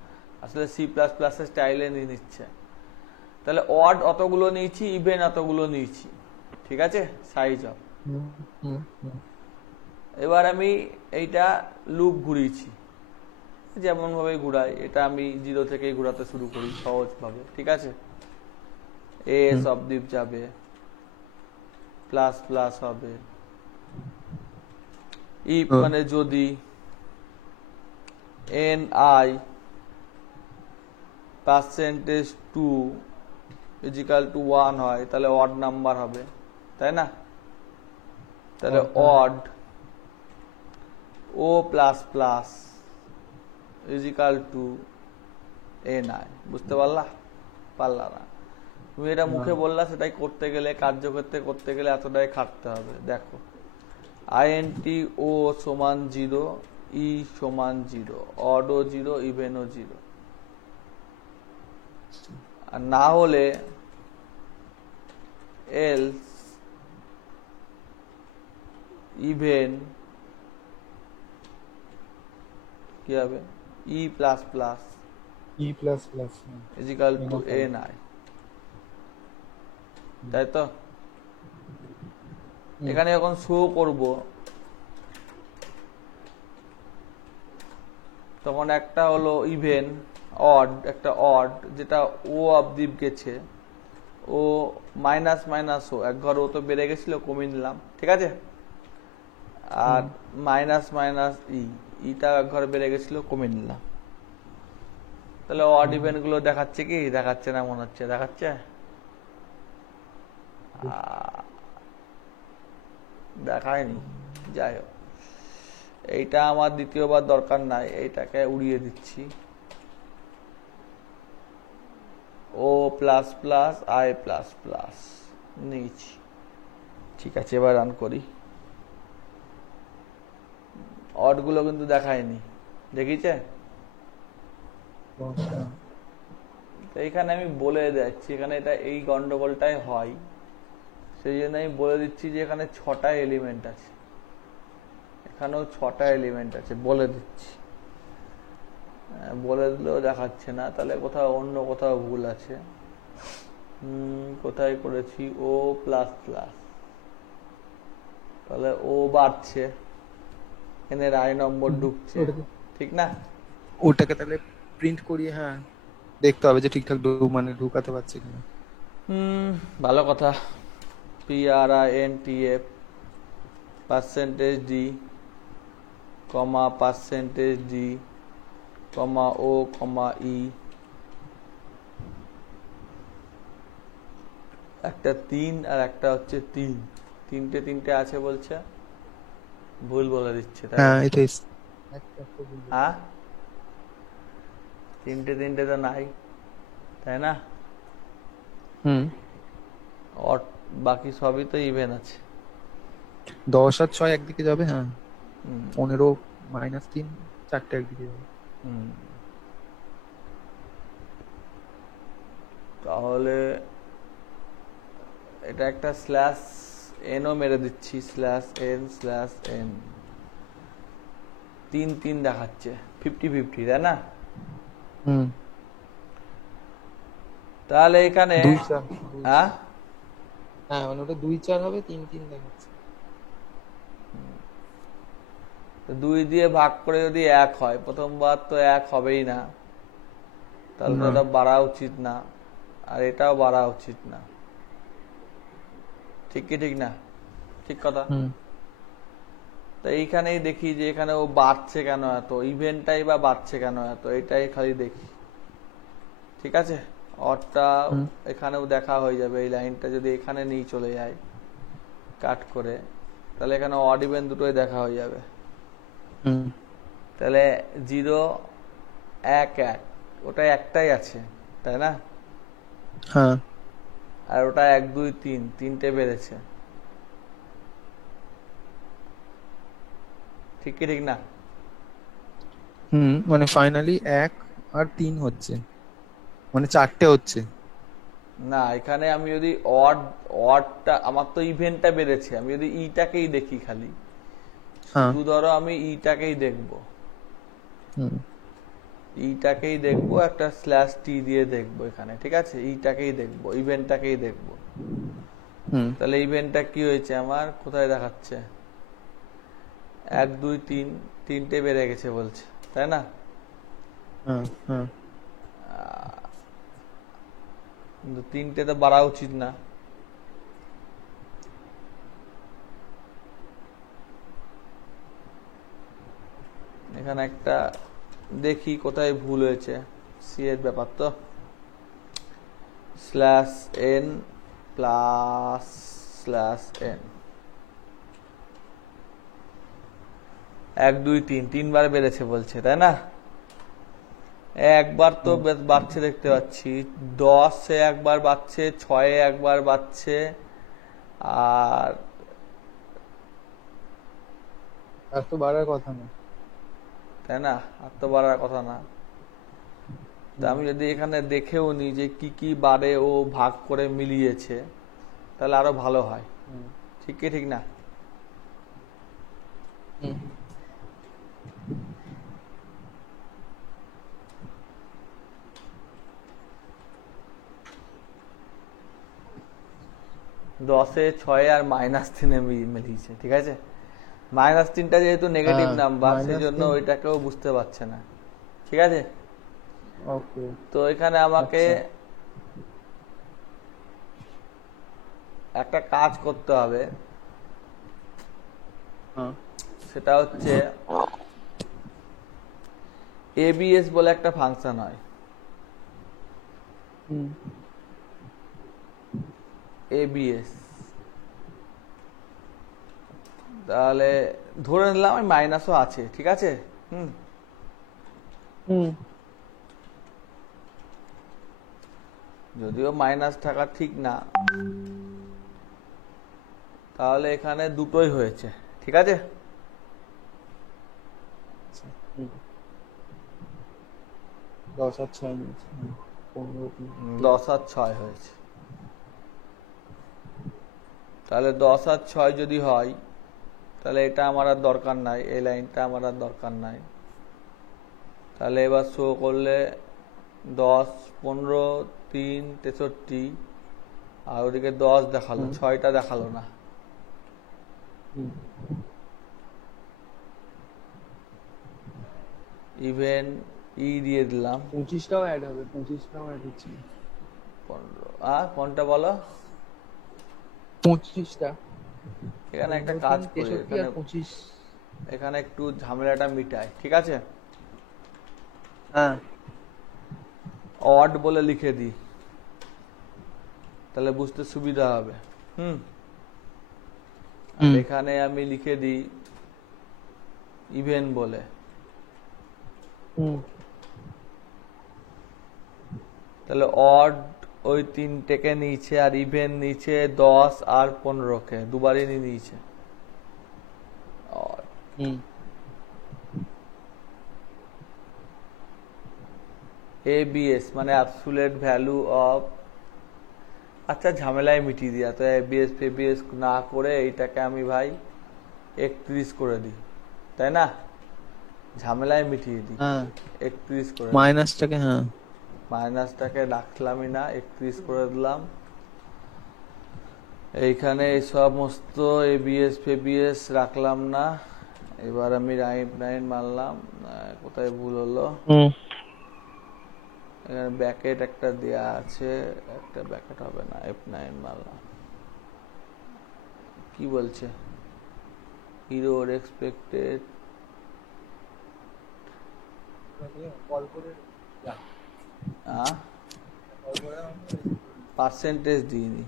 আসলে সি প্লাস প্লাস এর স্টাইলে নিয়ে নিচ্ছে। তাহলে অড অতগুলো নিয়েছি, ইভেন অতগুলো নিয়েছি, ঠিক আছে, সাইজ অফ। হুম হুম হুম এবার আমি এইটা লুপ ঘুরিয়েছি, যেমন ভাবে ঘুরাই, এটা আমি 0 থেকেই ঘুরাতে শুরু করি সহজ ভাবে, ঠিক আছে। এস হুম অবধি যাবে, প্লাস প্লাস হবে, ইফ হুম মানে যদি, N I percentage 2 equal to 1 হয়, তাহলে অড নাম্বার হবে, তাই না? তাহলে অড ও plus plus equal to N I. বুঝতে পারলা? পারলা না? তুমি এটা মুখে বললা, সেটাই করতে গেলে, কার্যক্ষেত্রে করতে গেলে এতটাই খাটতে হবে। দেখো আইএনটি ও সমান 0, ই সমান 0, অড ও 0, ইভেন ও 0। আর না হলে এলস ইভেন কি হবে, E plus plus E plus plus equal to N I, তাই তো? এখানে যখন শো করব তখন একটা হলো ইভেন অড, একটা অড যেটা ও অবধি গেছে, ও মাইনাস মাইনাস ও, এক ঘর ও তো বেড়ে গেছিল, কমিয়ে নিলাম, ঠিক আছে। আর মাইনাস মাইনাস ই, ইটা এক ঘর বেড়ে গেছিল, কমিয়ে নিলাম। তাহলে অড ইভেন গুলো দেখাচ্ছে কি দেখাচ্ছে না? মনে হচ্ছে দেখাচ্ছে। দেখায়নি, যাই হোক, এইটা আমার দ্বিতীয়বার দরকার নাই, এইটাকে উড়িয়ে দিচ্ছি। O plus plus I plus plus নিয়েছি, ঠিক আছে। এবার রান করি। অড গুলো কিন্তু দেখায়নি, দেখিছে? তো এইখানে আমি বলে যাচ্ছি, এখানে এটা এই গন্ডগোলটাই হয়, সেই জন্য আমি বলে দিচ্ছি যে এখানে 6টা এলিমেন্ট আছে, এখানেও 6টা এলিমেন্ট আছে, বলে দিচ্ছি। বলে দিলেও দেখাচ্ছে না, তাহলে কোথাও অন্য কোথাও ভুল আছে। কোথায় করেছি? ও প্লাস প্লাস, তাহলে ও বাড়ছে, এখানে আই নম্বর ঢুকছে, ঠিক না? ওটাকে তাহলে প্রিন্ট করিয়ে দেখতে হবে যে ঠিকঠাক মানে ঢুকাতে পারছে কিনা। ভালো কথা। PRINTF পার্সেন্টেজ ডি কমা পার্সেন্টেজ ডি কমা ও কমা ই, একটা 3 আর একটা হচ্ছে 3, তিনটে আছে বলছে, ভুল বলে দিচ্ছে, তাই না? এটাই হ্যাঁ, তিনটে তো নাই, তাই না? বাকি সবই তো ইভেন আছে। 10 আর 6 একদিকে যাবে, 15 মাইনাস 3 চারটে একদিকে যাবে। তাহলে এটা একটা স্ল্যাশ এনও মেরে দিচ্ছি, স্ল্যাশ এন, 3 দেখাচ্ছে, 50-50, তাই না? তাহলে এখানে 2-4 হ্যাঁ মানে ওটা 2-4 হবে, 3-3 দেখাচ্ছে। 2 দিয়ে ভাগ করে যদি 1 হয়, প্রথমবার তো 1 হবেই না, তাহলে তো এটা বাড়া উচিত না, আর এটাও বাড়া উচিত না, ঠিক কি ঠিক না? ঠিক কথা। তো এইখানেই দেখি যে এখানে ও বাড়ছে কেন এত, ইভেন্টটাই বা বাড়ছে কেন এত, এটাই খালি দেখি, ঠিক আছে। অরটা এখানেও দেখা হয়ে যাবে, এই লাইনটা যদি এখানে নিয়ে চলে যায় কাট করে, তাহলে এখানে অড ইভেন দুটোই দেখা হয়ে যাবে। তাহলে 0 1 1, ওটা একটাই আছে, তাই না? আর ওটা 1 2 3, তিনটে বেড়েছে, ঠিক কি ঠিক না? মানে ফাইনালি 1 আর 3 হচ্ছে, মানে 4টে হচ্ছে। না, এখানে আমি যদি অডটা, আমার তো ইভেন্টটা বেড়েছে, আমি যদি ইটাকেই দেখি খালি, হ্যাঁ। শুধু ধরো আমি ইটাকেই দেখবো, হুম ইটাকেই দেখবো, একটা স্ল্যাশ টি দিয়ে দেখবো এখানে, ঠিক আছে, ইটাকেই দেখবো, ইভেন্টটাকেই দেখবো। হুম তাহলে ইভেন্টটা কি হয়েছে আমার, কোথায় দেখাচ্ছে? 1 2 3, 3টে বেড়ে গেছে বলছে, তাই না? হ্যাঁ হ্যাঁ কিন্তু 3টে তো বাড়া উচিত না। এখানে একটা দেখি কোথায় ভুল হয়েছে, সি এর ব্যাপার তো, slash N plus slash N, 1 2 3, 3বার বেড়েছে বলছে, তাই না? একবার তো বাড়ছে দেখতে পাচ্ছি, 10-এ একবার বাড়ছে, 6-এ একবার বাড়ছে, আর আর তো বাড়ার কথা না। তাই না, আর তো বাড়ার কথা না। তা আমি যদি এখানে দেখেও নি যে কি কি বারে ও ভাগ করে মিলিয়েছে, তাহলে আরো ভালো হয়, ঠিক কি ঠিক না? হুম 10-এ 6-এ আর -3-এ মিলিয়েছে, ঠিক আছে। -3টা যেহেতু নেগেটিভ হ্যাঁ নাম্বার, সেই জন্য -3। ওইটাকেও বুঝতে পারছে না, ঠিক আছে। ওকে। তো এখানে আমাকে আচ্ছা। একটা কাজ করতে হবে, হ্যাঁ। সেটা হচ্ছে এবিএস বলে একটা ফাংশন হয়, হুম এবিএস। তাহলে ধরে নিলাম আমি মাইনাসও আছে, ঠিক আছে। হুম হুম যদিও মাইনাস থাকা ঠিক না, তাহলে এখানে দুটোই হয়েছে, ঠিক আছে। হুম 10 আর 6 নিয়েছি। 15 10 আর 6 হয়েছে। তাহলে 10 আর 6 যদি হয়, তাহলে এটা আমার আর দরকার নাই, এই লাইনটা আমার আর দরকার নাই। তাহলে এবার শো করলে 10 15 3 63, আর ওদিকে 10 দেখালো, 6টা দেখালো না। হুম ইভেন ই দিয়ে দিলাম 25টাও অ্যাড হবে, 25টাও অ্যাড হচ্ছে। 15। কোনটা বলো? 25টা। এখানে একটা কাজ করি, 63 আর 25। এখানে একটু ঝামেলাটা মিটাই, ঠিক আছে। হ্যাঁ। অড বলে লিখে দিই, তাহলে বুঝতে সুবিধা হবে। আর এখানে আমি লিখে দিই ইভেন বলে। তাহলে অড ওই 3টেকে নিচে, আর ইভেন নিচে 10 আর 15কে দুবারই নিয়েছে। এবিএস মানে অ্যাবসুলেট ভ্যালু অফ, আচ্ছা ঝামেলায় মিটিয়ে দিয়া, তো এবিএস ফেবিএস না করে এইটাকে আমি ভাই 31 করে দিই, তাই না, ঝামেলায় মিটিয়ে দিই। 31 করে মাইনাসটাকে, হ্যাঁ মাইনাসটাকে রাখলামই না, 31 করে দিলাম। এইখানে এই সমস্ত এবিএস ফেবিএস রাখলাম না। এবার আমি F9 মারলাম, কোথায় ভুল হলো, এখানে ব্যাকেট একটা দেয়া আছে, একটা ব্যাকেট হবে না, F9 মারলাম। কি বলছে, হিরোর এক্সপেক্টেড পার্সেন্টেজ দিইনি।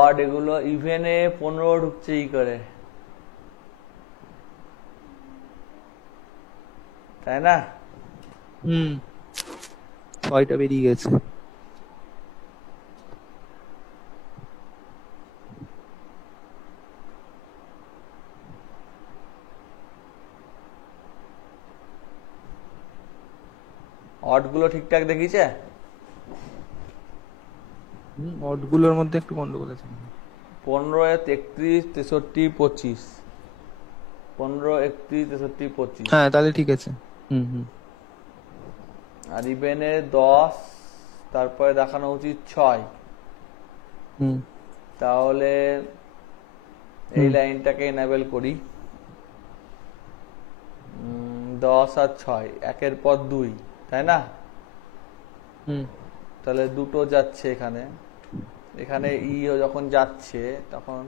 অড এগুলো ইভেনে 15 ঢুকছে ই করে, তাই না। 6টা বেরিয়ে গেছে। অড গুলো ঠিকঠাক দেখিছে? অড গুলোর মধ্যে একটু গন্ডগোল আছে। 15, 31, 63, 25। 15, 31, 63, 25। হ্যাঁ তাহলে ঠিক আছে। হুম হুম আর ইভেনে 10, তারপরে দেখানো উচিত 6। হুম তাহলে এই হুম লাইনটাকে এনাবেল করি। 10 আর 6 একের পর 2, তাই না? হুম তাহলে দুটো যাচ্ছে এখানে। এখানে ই যখন যাচ্ছে তখন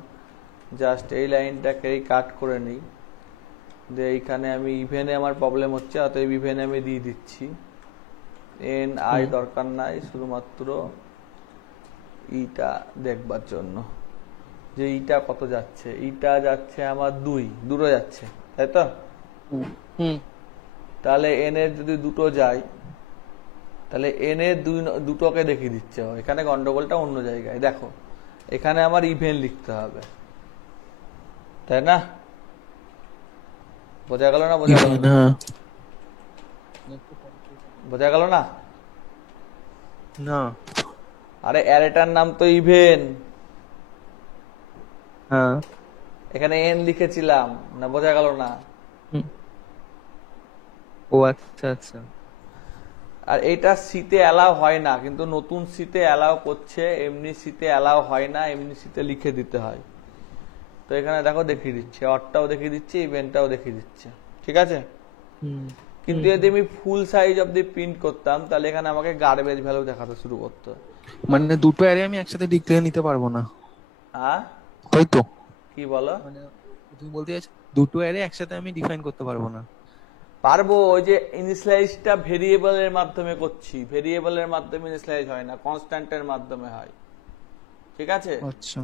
জাস্ট এই লাইনটাকেই কাট করে নিই। যে এইখানে আমি ইভেনে আমার প্রবলেম হচ্ছে, অতএব ইভেনে আমি দিয়ে দিচ্ছি। এন আই হুম দরকার নাই, শুধুমাত্র ইটা দেখবার জন্য যে ইটা কত যাচ্ছে। ইটা যাচ্ছে আমার 2, দুটো যাচ্ছে, তাই তো? হুম হুম তাহলে এন এর যদি দুটো যায়, তাহলে এন এর দুটোকে দেখিয়ে দিচ্ছে। এখানে গন্ডগোলটা অন্য জায়গায়। দেখো এখানে আমার ইভেন লিখতে হবে, তাই না? বোঝা গেল না? বোঝা গেল ইভেন না? হ্যাঁ। বোঝা গেল না? না। আরে অ্যারেটার নাম তো ইভেন, হ্যাঁ। এখানে এন লিখেছিলাম না, বোঝা গেল না? হুম। ও আচ্ছা আচ্ছা। আর এইটা সিতে অ্যালাউ হয় না, কিন্তু নতুন সিতে অ্যালাউ করছে। এমনি সিতে অ্যালাউ হয় না, এমনি সিতে লিখে দিতে হয়। তো এখানে দেখো দেখিয়ে দিচ্ছে, অডটাও দেখিয়ে দিচ্ছে, ইভেন্টটাও দেখিয়ে দিচ্ছে, ঠিক আছে? হুম কিন্তু হুম যদি আমি ফুল সাইজ অব্দি প্রিন্ট করতাম, তাহলে এখানে আমাকে গার্বেজ ভ্যালু দেখাতে শুরু করতো। মানে দুটো অ্যারে আমি একসাথে ডিক্লেয়ার নিতে পারবো না, হ্যাঁ, হয়তো? কি বলো? মানে তুমি বলতে চাইছো দুটো অ্যারে একসাথে আমি ডিফাইন করতে পারবো না? পারবো, ওই যে ইনিশিয়ালাইজটা ভেরিয়েবলের মাধ্যমে করছি। ভেরিয়েবলের মাধ্যমে ইনিশিয়ালাইজ হয় না, কনস্ট্যান্টের মাধ্যমে হয়, ঠিক আছে? আচ্ছা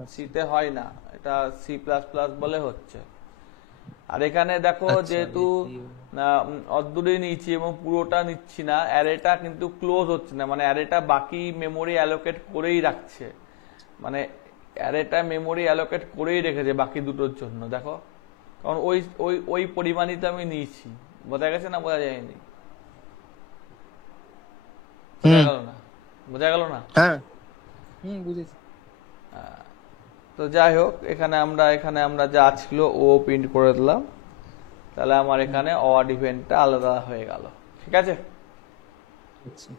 আচ্ছা সিতে হয় না, এটা সি প্লাস প্লাস বলে হচ্ছে। আর এখানে দেখো আচ্ছা যেহেতু অর্ধেকই নিচ্ছি এবং পুরোটা নিচ্ছি না, অ্যারেটা কিন্তু ক্লোজ হচ্ছে না, মানে অ্যারেটা বাকি মেমোরি অ্যালোকেট করেই রাখছে। মানে অ্যারেটা মেমোরি অ্যালোকেট করেই রেখেছে বাকি দুটোর জন্য। দেখো, কারণ ওই ওই ওই পরিমাণই তো আমি নিয়েছি। বোঝা গেছে না বোঝা যায়নি? বোঝা হুম গেল না? বোঝা গেল না? হ্যাঁ হুম বুঝেছি। তো যাই হোক, এখানে আমরা যা ছিল ও প্রিন্ট করে দিলাম। তাহলে আমার হুম এখানে অড ইভেন্টটা আলাদা হয়ে গেল, ঠিক আছে? আচ্ছা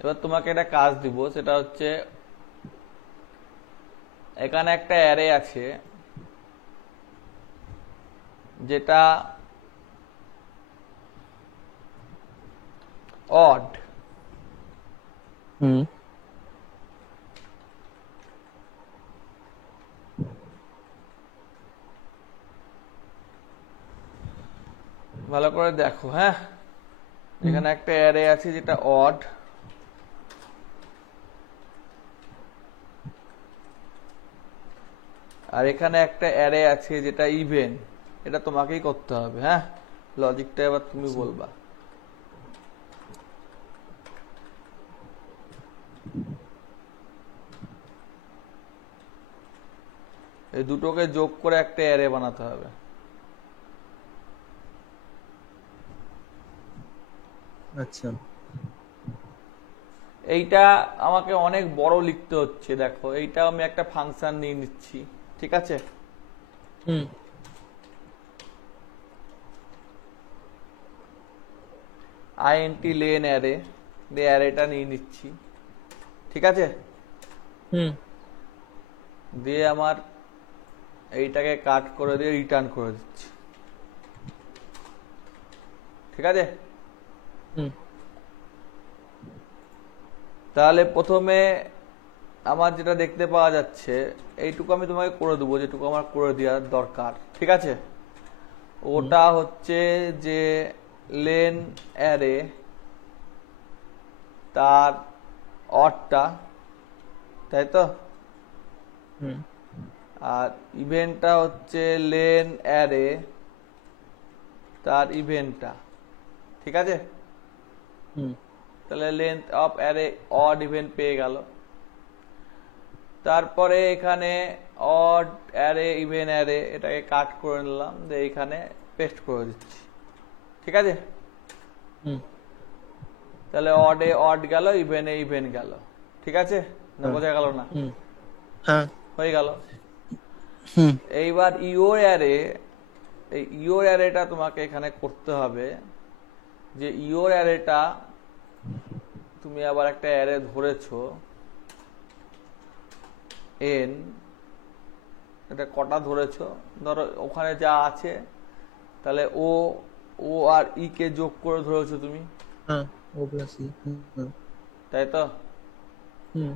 এবার তোমাকে একটা কাজ দিব, সেটা হচ্ছে এখানে একটা অ্যারে আছে যেটা অড। হুম ভালো করে দেখো, হ্যাঁ। হুম এখানে একটা অ্যারে আছে যেটা অড, আর এখানে একটা অ্যারে আছে যেটা ইভেন। এটা তোমাকেই করতে হবে, হ্যাঁ। লজিকটা এবার তুমি আচ্ছা বলবা। এই দুটোকে যোগ করে একটা অ্যারে বানাতে হবে। আচ্ছা এইটা আমাকে অনেক বড় লিখতে হচ্ছে। দেখো, এইটা আমি একটা ফাংশন নিয়ে নিচ্ছি, ঠিক আছে? হুম আইএনটি লেন অ্যারে, দিয়ে অ্যারেটা নিয়ে নিচ্ছি, ঠিক আছে? হুম দিয়ে আমার এইটাকে কাট করে দিয়ে রিটার্ন করে দিচ্ছি, ঠিক আছে? হুম তাহলে প্রথমে আমার যেটা দেখতে পাওয়া যাচ্ছে, এইটুকু আমি তোমাকে করে দেবো, যেটুকু আমার করে দেওয়ার দরকার, ঠিক আছে? হুম ওটা হচ্ছে যে লেন অ্যারে, তার অডটা, তাই তো? হুম আর ইভেন্টটা হচ্ছে লেন অ্যারে, তার ইভেন্টটা, ঠিক আছে? হুম তাহলে length of array odd event পেয়ে গেল। তারপরে এখানে অড অ্যারে ইভেন অ্যারে এটাকে কাট করে নিলাম, দিয়ে এখানে পেস্ট করে দিচ্ছি, ঠিক আছে? হুম তাহলে অডে অড গেল, ইভেনে ইভেন গেল। ঠিক আছে, না বোঝা গেল না? হুম, হ্যাঁ, হয়ে গেল। হুম, এইবার ইওর অ্যারে, এই ইওর অ্যারেটা তোমাকে এখানে করতে হবে, যে ইওর অ্যারেটা তুমি আবার একটা অ্যারে ধরেছো এন, এটা কটা ধরেছো, ধরো ওখানে যা আছে, তাহলে ও ও আর ই কে যোগ করে ধরেছো তুমি, হ্যাঁ, ও প্লাস ই, তাই তো? হুম,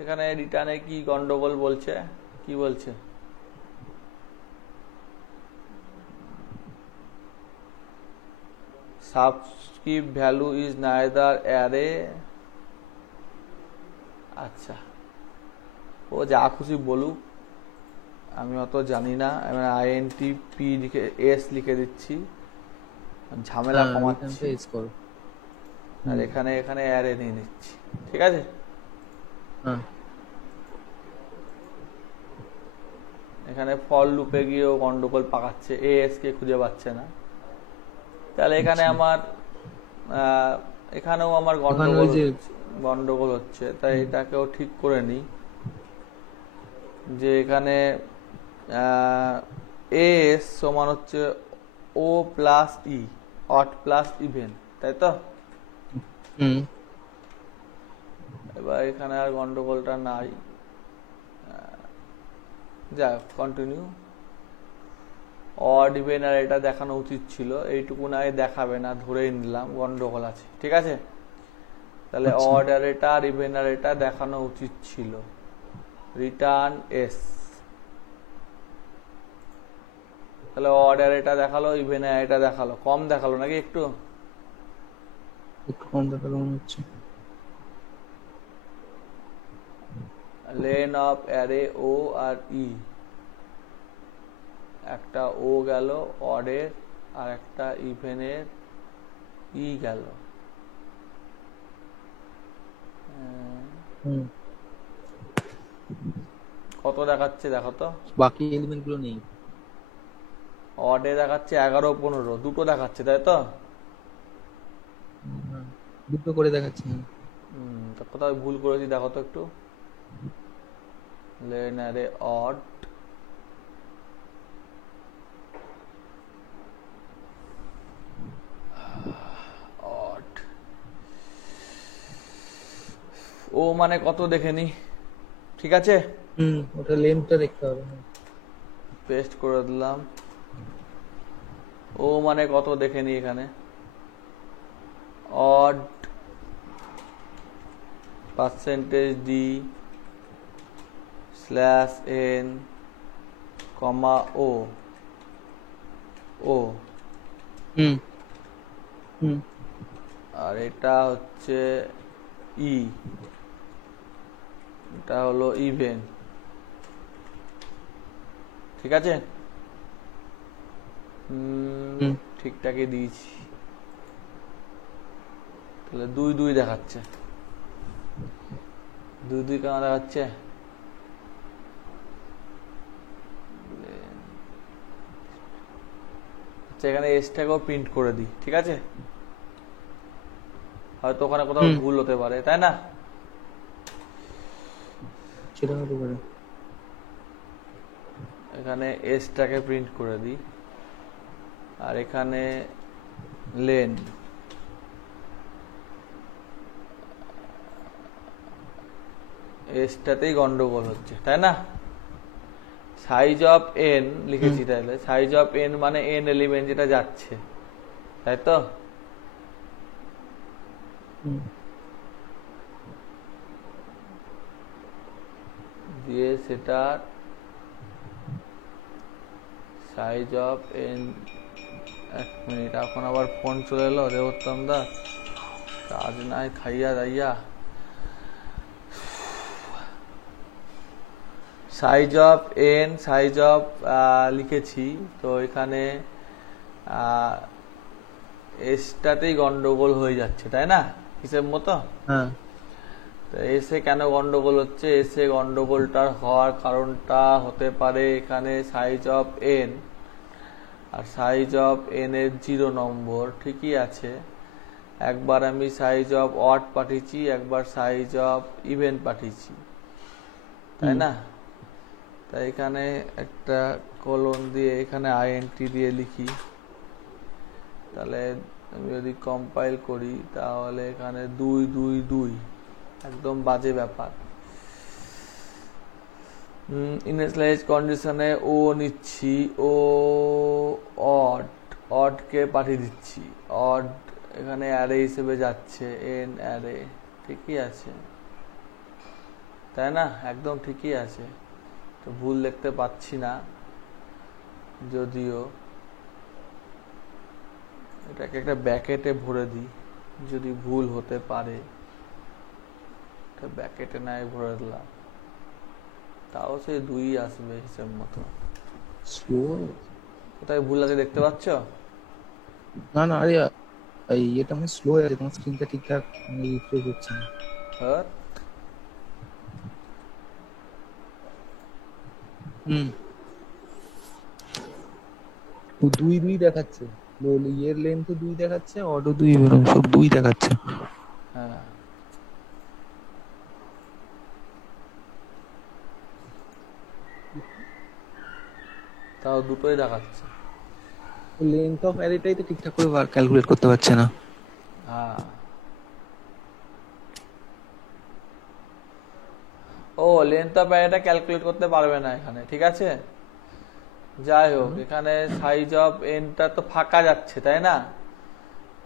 এখানে রিটার্নে কি গন্ডগোল বলছে, কি বলছে? Subscript value is neither array. আচ্ছা, ও যা খুশি বলুক, আমি অত জানি না। আমি আইএনটি পি লিখে এস লিখে দিচ্ছি, ঝামেলা হ্যাঁ, কমাচ্ছি। রিটার্নটা এস করো। আর এখানে এখানে অ্যারে নিয়ে নিচ্ছি। ঠিক আছে, হ্যাঁ, এখানে ফল লুপে গিয়েও গন্ডগোল পাকাচ্ছে, এস কে খুঁজে পাচ্ছে না। তাহলে এখানে আচ্ছা। আমার এখানেও আমার ওখানে ওই যে গন্ডগোল হচ্ছে, তাই এটাকেও ঠিক করে নিই, যে এখানে এস সমান হচ্ছে ও প্লাস ই, অট প্লাস ইভেন, তাই তো? হুম, এবার এখানে আর গন্ডগোলটা নাই, যাই কন্টিনিউ। অড ইভেন আর এটা দেখানো উচিত ছিল, এইটুকু না দেখাবে না, ধরেই নিলাম গন্ডগোল আছে। ঠিক আছে, তাহলে আচ্ছা। অড আর এটা আর ইভেন আর এটা দেখানো উচিত ছিল। রিটার্ন এস, তাহলে অড আর এটা দেখালো, ইভেন আর এটা দেখালো, কম দেখালো নাকি একটু? একটু কম দেখালো মনে হচ্ছে। লেন অফ অ্যারে ও আর ই, একটা ও গেল অডের, আর একটা ইভেনের ই গেল। হুম, কত দেখাচ্ছে দেখো তো? বাকি এলিমেন্ট গুলো নেই। অডে দেখাচ্ছে 11 15, দুটো দেখাচ্ছে, তাই তো? হ্যাঁ, দুটো করে দেখাচ্ছে। তো কোথাও ভুল করেছি দেখো তো একটু। লেন অ্যারে অড, অড ও মানে কত দেখে নি। ঠিক আছে, ওটা লেন্থটা দেখতে হবে। পেস্ট করে দিলাম। ও মানে কত দেখে নি এখানে। Odd percentage D slash N comma O, ও হুম, হুম, আর এটা হচ্ছে ই, এটা হলো ইভেন। ঠিক আছে, হুম, ঠিকঠাকই দিয়েছি। তাহলে 2 2 দেখাচ্ছে, 2 2 কেন দেখাচ্ছে? আচ্ছা, এখানে এসটাকেও প্রিন্ট করে দিই। ঠিক আছে, হয়তো ওখানে কোথাও ভুল হতে পারে, তাই না? সেটা হতে পারে। এখানে এসটাকে প্রিন্ট করে দিই, আর এখানে লেন, এসটাতেই গন্ডগোল হচ্ছে, তাই না? সাইজ অফ এন লিখেছি, তাহলে সাইজ অফ এন মানে এন এলিমেন্ট যেটা যাচ্ছে, তাই তো? দিয়ে সেটার সাইজ অফ এন, এক মিনিট, এখন আবার ফোন চলে এলো দেবোত্তম দা, কাজ নাই খাইয়া দাইয়া। Size of N, size of লিখেছি, তো এখানে এসটাতেই গন্ডগোল হয়ে যাচ্ছে, তাই না হিসেব মতো? হ্যাঁ, তো এসে কেন গন্ডগোল হচ্ছে? এসে গন্ডগোলটার হওয়ার কারণটা হতে পারে এখানে সাইজ অফ এন, আর সাইজ অফ এন এর 0 নম্বর ঠিকই আছে, একবার আমি সাইজ অফ অড পাঠিয়েছি, একবার সাইজ অফ ইভেন পাঠিয়েছি, তাই হুম না? তাই এখানে একটা কলন দিয়ে এখানে আইএনটি দিয়ে লিখি, তাহলে আমি যদি কম্পাইল করি তাহলে এখানে 2 2 2 একদম বাজে ব্যাপার। ইনিশিয়ালাইজ কন্ডিশনে ও নিচ্ছি, ও অড, অডকে পাঠিয়ে দিচ্ছি, অড এখানে অ্যারে হিসেবে যাচ্ছে, এন অ্যারে, ঠিকই আছে তাই না? একদম ঠিকই আছে, তো ভুল দেখতে পাচ্ছি না। যদিও এটাকে একটা ব্যাকেটে ভরে দিই, যদি ভুল হতে পারে, এটা ব্যাকেটে নাই ভরে দিলাম, তাও সেই 2 আসবে হিসেব মতো। স্লো। কোথায় ভুল আছে দেখতে পাচ্ছ? না না, আরে এই এটা আমার স্লো আছে, তোমার স্ক্রিনটা ঠিকঠাক রিফ্রেশ হচ্ছে না। আর হুম, 2 2 দেখাচ্ছে, ইয়ের লেন্থও 2 দেখাচ্ছে, অডও 2, সব 2 দেখাচ্ছে। হ্যাঁ, তাও দুটোই দেখাচ্ছে। লেন্থ অফ অ্যারেটাই তো ঠিকঠাক করে ক্যালকুলেট করতে পারছে না। হ্যাঁ, ও লেন্থ অফ অ্যারেটা ক্যালকুলেট করতে পারবে না এখানে, ঠিক আছে। যাই হোক, কেন? এখানে সাইজ অফ এনটা তো ফাঁকা যাচ্ছে, তাই না?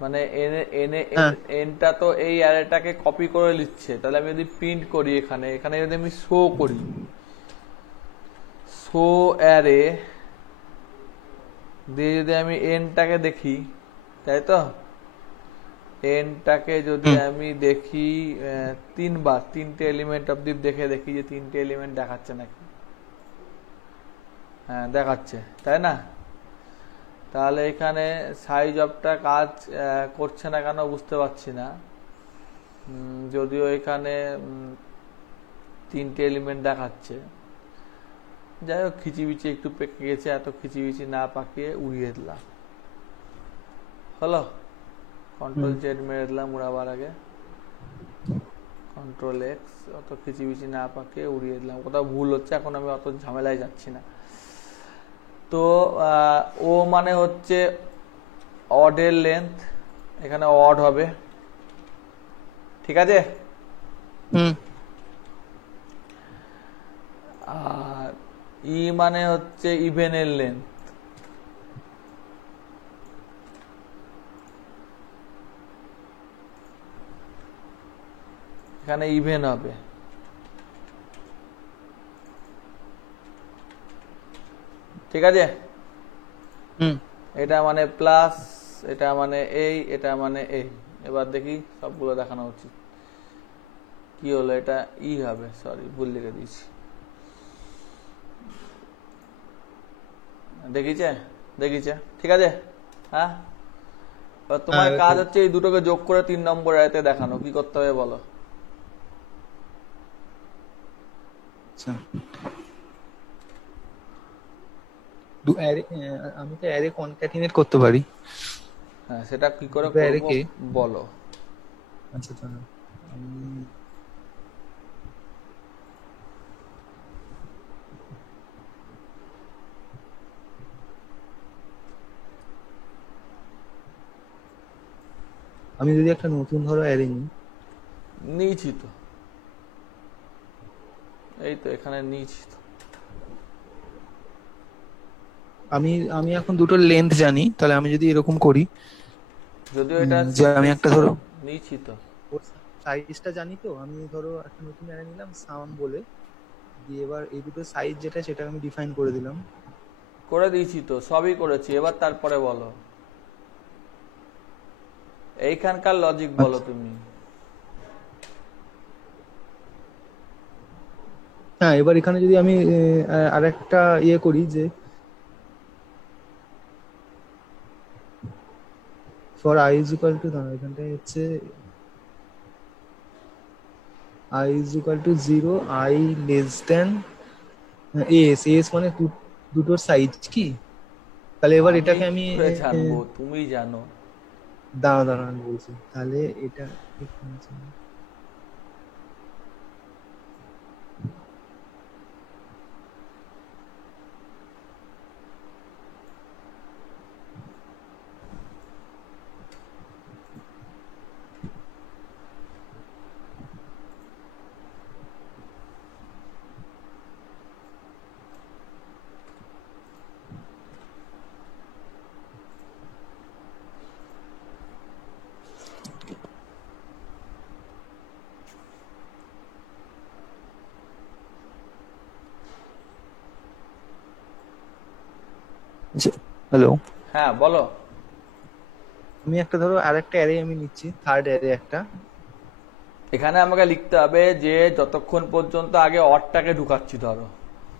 মানে এনে এনে হ্যাঁ এনটা তো এই অ্যারেটাকে কপি করে নিচ্ছে, তাহলে আমি যদি প্রিন্ট করি এখানে, এখানে যদি আমি শো করি, শো অ্যারে দিয়ে যদি আমি এনটাকে দেখি, তাই তো, এনটাকে যদি হুম আমি দেখি 3 বার, 3টে এলিমেন্ট অব্দি দেখে দেখি যে 3টে এলিমেন্ট দেখাচ্ছে নাকি। হ্যাঁ দেখাচ্ছে, তাই না? তাহলে এখানে সাইজ অফটা কাজ করছে না কেন বুঝতে পারছি না। যদিও এখানে 3টে এলিমেন্ট দেখাচ্ছে। যাই হোক, খিচিবিচি একটু পেকে গেছে, এত খিচিবিচি না পাকিয়ে উড়িয়ে দিলাম, হলো। হুম। কন্ট্রোল জেড মেরে দিলাম উড়াবার আগে, কন্ট্রোল এক্স, অত খিচিবিচি না পাকিয়ে উড়িয়ে দিলাম। কোথাও ভুল হচ্ছে, এখন আমি অত ঝামেলায় যাচ্ছি না। তো ও মানে হচ্ছে অডের লেন্থ, এখানে অড হবে, ঠিক আছে। হুম আর ই মানে হচ্ছে ইভেনের লেন্থ, এখানে ইভেন হবে, ঠিক আছে। হুম এটা মানে প্লাস, এটা মানে এই, এটা মানে এই। এবার দেখি সবগুলো দেখানো উচিত। কি হলো, এটা ই হবে, সরি ভুল লিখে দিয়েছি। দেখিছে, দেখিছে, ঠিক আছে। হ্যাঁ, এবার হ্যাঁ তোমার এবার কাজ ঠিক আছে। হচ্ছে এই দুটোকে যোগ করে 3 নম্বর অ্যারেতে দেখানো। কি করতে হবে বলো? আচ্ছা, দু অ্যারে, আমি তো অ্যারে কনক্যাটিনেট করতে পারি। হ্যাঁ, সেটা কি করে দুটো করবো অ্যারেকে, বলো। আচ্ছা দাঁড়াও, আমি আমি যদি একটা নতুন ধরো অ্যারে নিই। নিয়েছি তো, এই তো এখানে নিয়েছি তো। আমি আমি এখন দুটোর লেন্থ জানি, তাহলে আমি যদি এরকম করি, যদিও এটা যে আমি একটা ধরো নিয়েছি তো। ওর সাইজটা জানি, তো আমি ধরো একটা নতুন অ্যারে নিলাম সাম বলে, দিয়ে এবার এই দুটো সাইজ যেটা সেটা আমি ডিফাইন করে দিলাম। করে দিয়েছি তো, সবই করেছি, এবার তারপরে বলো এইখানকার লজিক বলো আচ্ছা, তুমি। হ্যাঁ এবার এখানে যদি আমি আর একটা ইয়ে করি, যে for I is equal to, দাঁড়া এখানটায় হচ্ছে I is equal to 0, I less than S, S মানে দুটোর সাইজ কি, তাহলে এবার আমি এটাকে কি আমি করে জানবো, তুমি জানো। দাঁড়া দাঁড়া আমি বলছি তাহলে এটা হ্যালো, হ্যাঁ বলো। আমি একটা ধরো আর একটা অ্যারে আমি নিচ্ছি, থার্ড অ্যারে একটা। এখানে আমাকে লিখতে হবে যে যতক্ষণ পর্যন্ত আগে অডটাকে ঢুকাচ্ছি ধরো,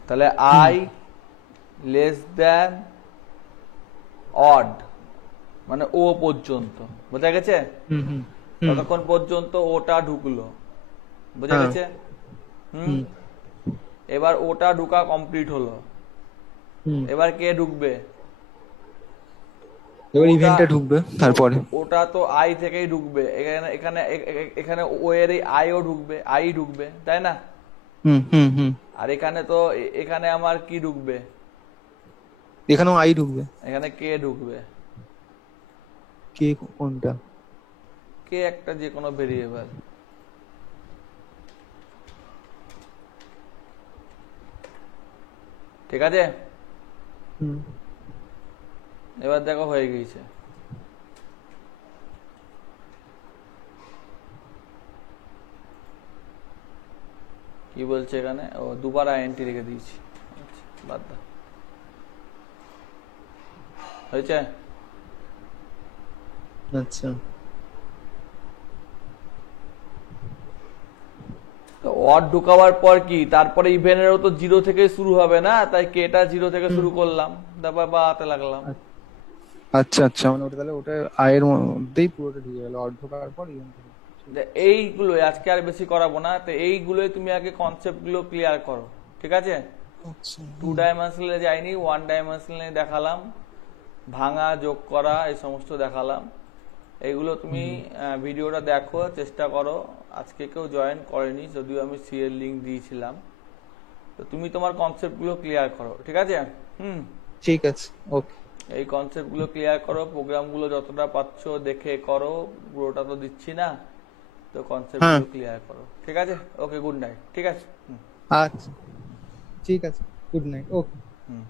তাহলে হুম আই লেস দ্যান অড, মানে ও পর্যন্ত, বোঝা গেছে? হুম হুম হুম ততক্ষণ পর্যন্ত ওটা ঢুকলো, বোঝা হ্যাঁ গেছে? হুম। হুম এবার ওটা ঢুকা কমপ্লিট হলো, হুম এবার কে ঢুকবে? এবার ওটা ইভেন্টটা ঢুকবে তারপরে। ওটা তো আই থেকেই ঢুকবে, এখানে এখানে এখানে ও এর আইও ঢুকবে, আই ঢুকবে, তাই না? হুম হুম হুম আর এখানে তো এখানে আমার কি ঢুকবে? এখানেও আই ঢুকবে। এখানে কে ঢুকবে? কে কোনটা? কে একটা যে কোনো ভেরিয়েবল। ঠিক আছে, হুম এবার দেখো হয়ে গিয়েছে। কি বলছে এখানে? ও দুবার আইএনটি রেখে দিয়েছি, আচ্ছা, বাদ দাও। হয়েছে? আচ্ছা তো অড ঢুকাবার পর কি তারপরে ইভেন্টেরও তো জিরো থেকে শুরু হবে না, তাই কেটা জিরো থেকে হুম শুরু করলাম, তারপর বাতে লাগলাম। আচ্ছা আচ্ছা, মানে ওটা তাহলে ওটা আয়ের মধ্যেই পুরোটা ঢুকে গেল, অর্ধ করার পর ইভেন্ট। ঠিক যে আছে। এইগুলো আজকে আর বেশি করাবো না, তো এইগুলোই তুমি আগে কনসেপ্ট গুলো ক্লিয়ার করো, ঠিক আছে? আচ্ছা টু ডাইমেনশনালে যাইনি, ওয়ান ডাইমেনশনালে দেখালাম, ভাঙা যোগ করা এই সমস্ত দেখালাম। এইগুলো তুমি হুম ভিডিওটা দেখো, চেষ্টা করো। আজকে কেউ জয়েন করেনি, যদিও আমি সি এর লিঙ্ক দিয়েছিলাম। তো তুমি তোমার কনসেপ্টগুলো ক্লিয়ার করো, ঠিক আছে? হুম। ঠিক আছে, ওকে। এই কনসেপ্টগুলো ক্লিয়ার করো, প্রোগ্রামগুলো যতটা পাচ্ছ দেখে করো, পুরোটা তো দিচ্ছি না। তো হ্যাঁ কনসেপ্টগুলো ক্লিয়ার করো, ঠিক আছে? ওকে, গুড নাইট, ঠিক আছে। হুম। আচ্ছা ঠিক আছে, গুড নাইট, ওকে। হুম।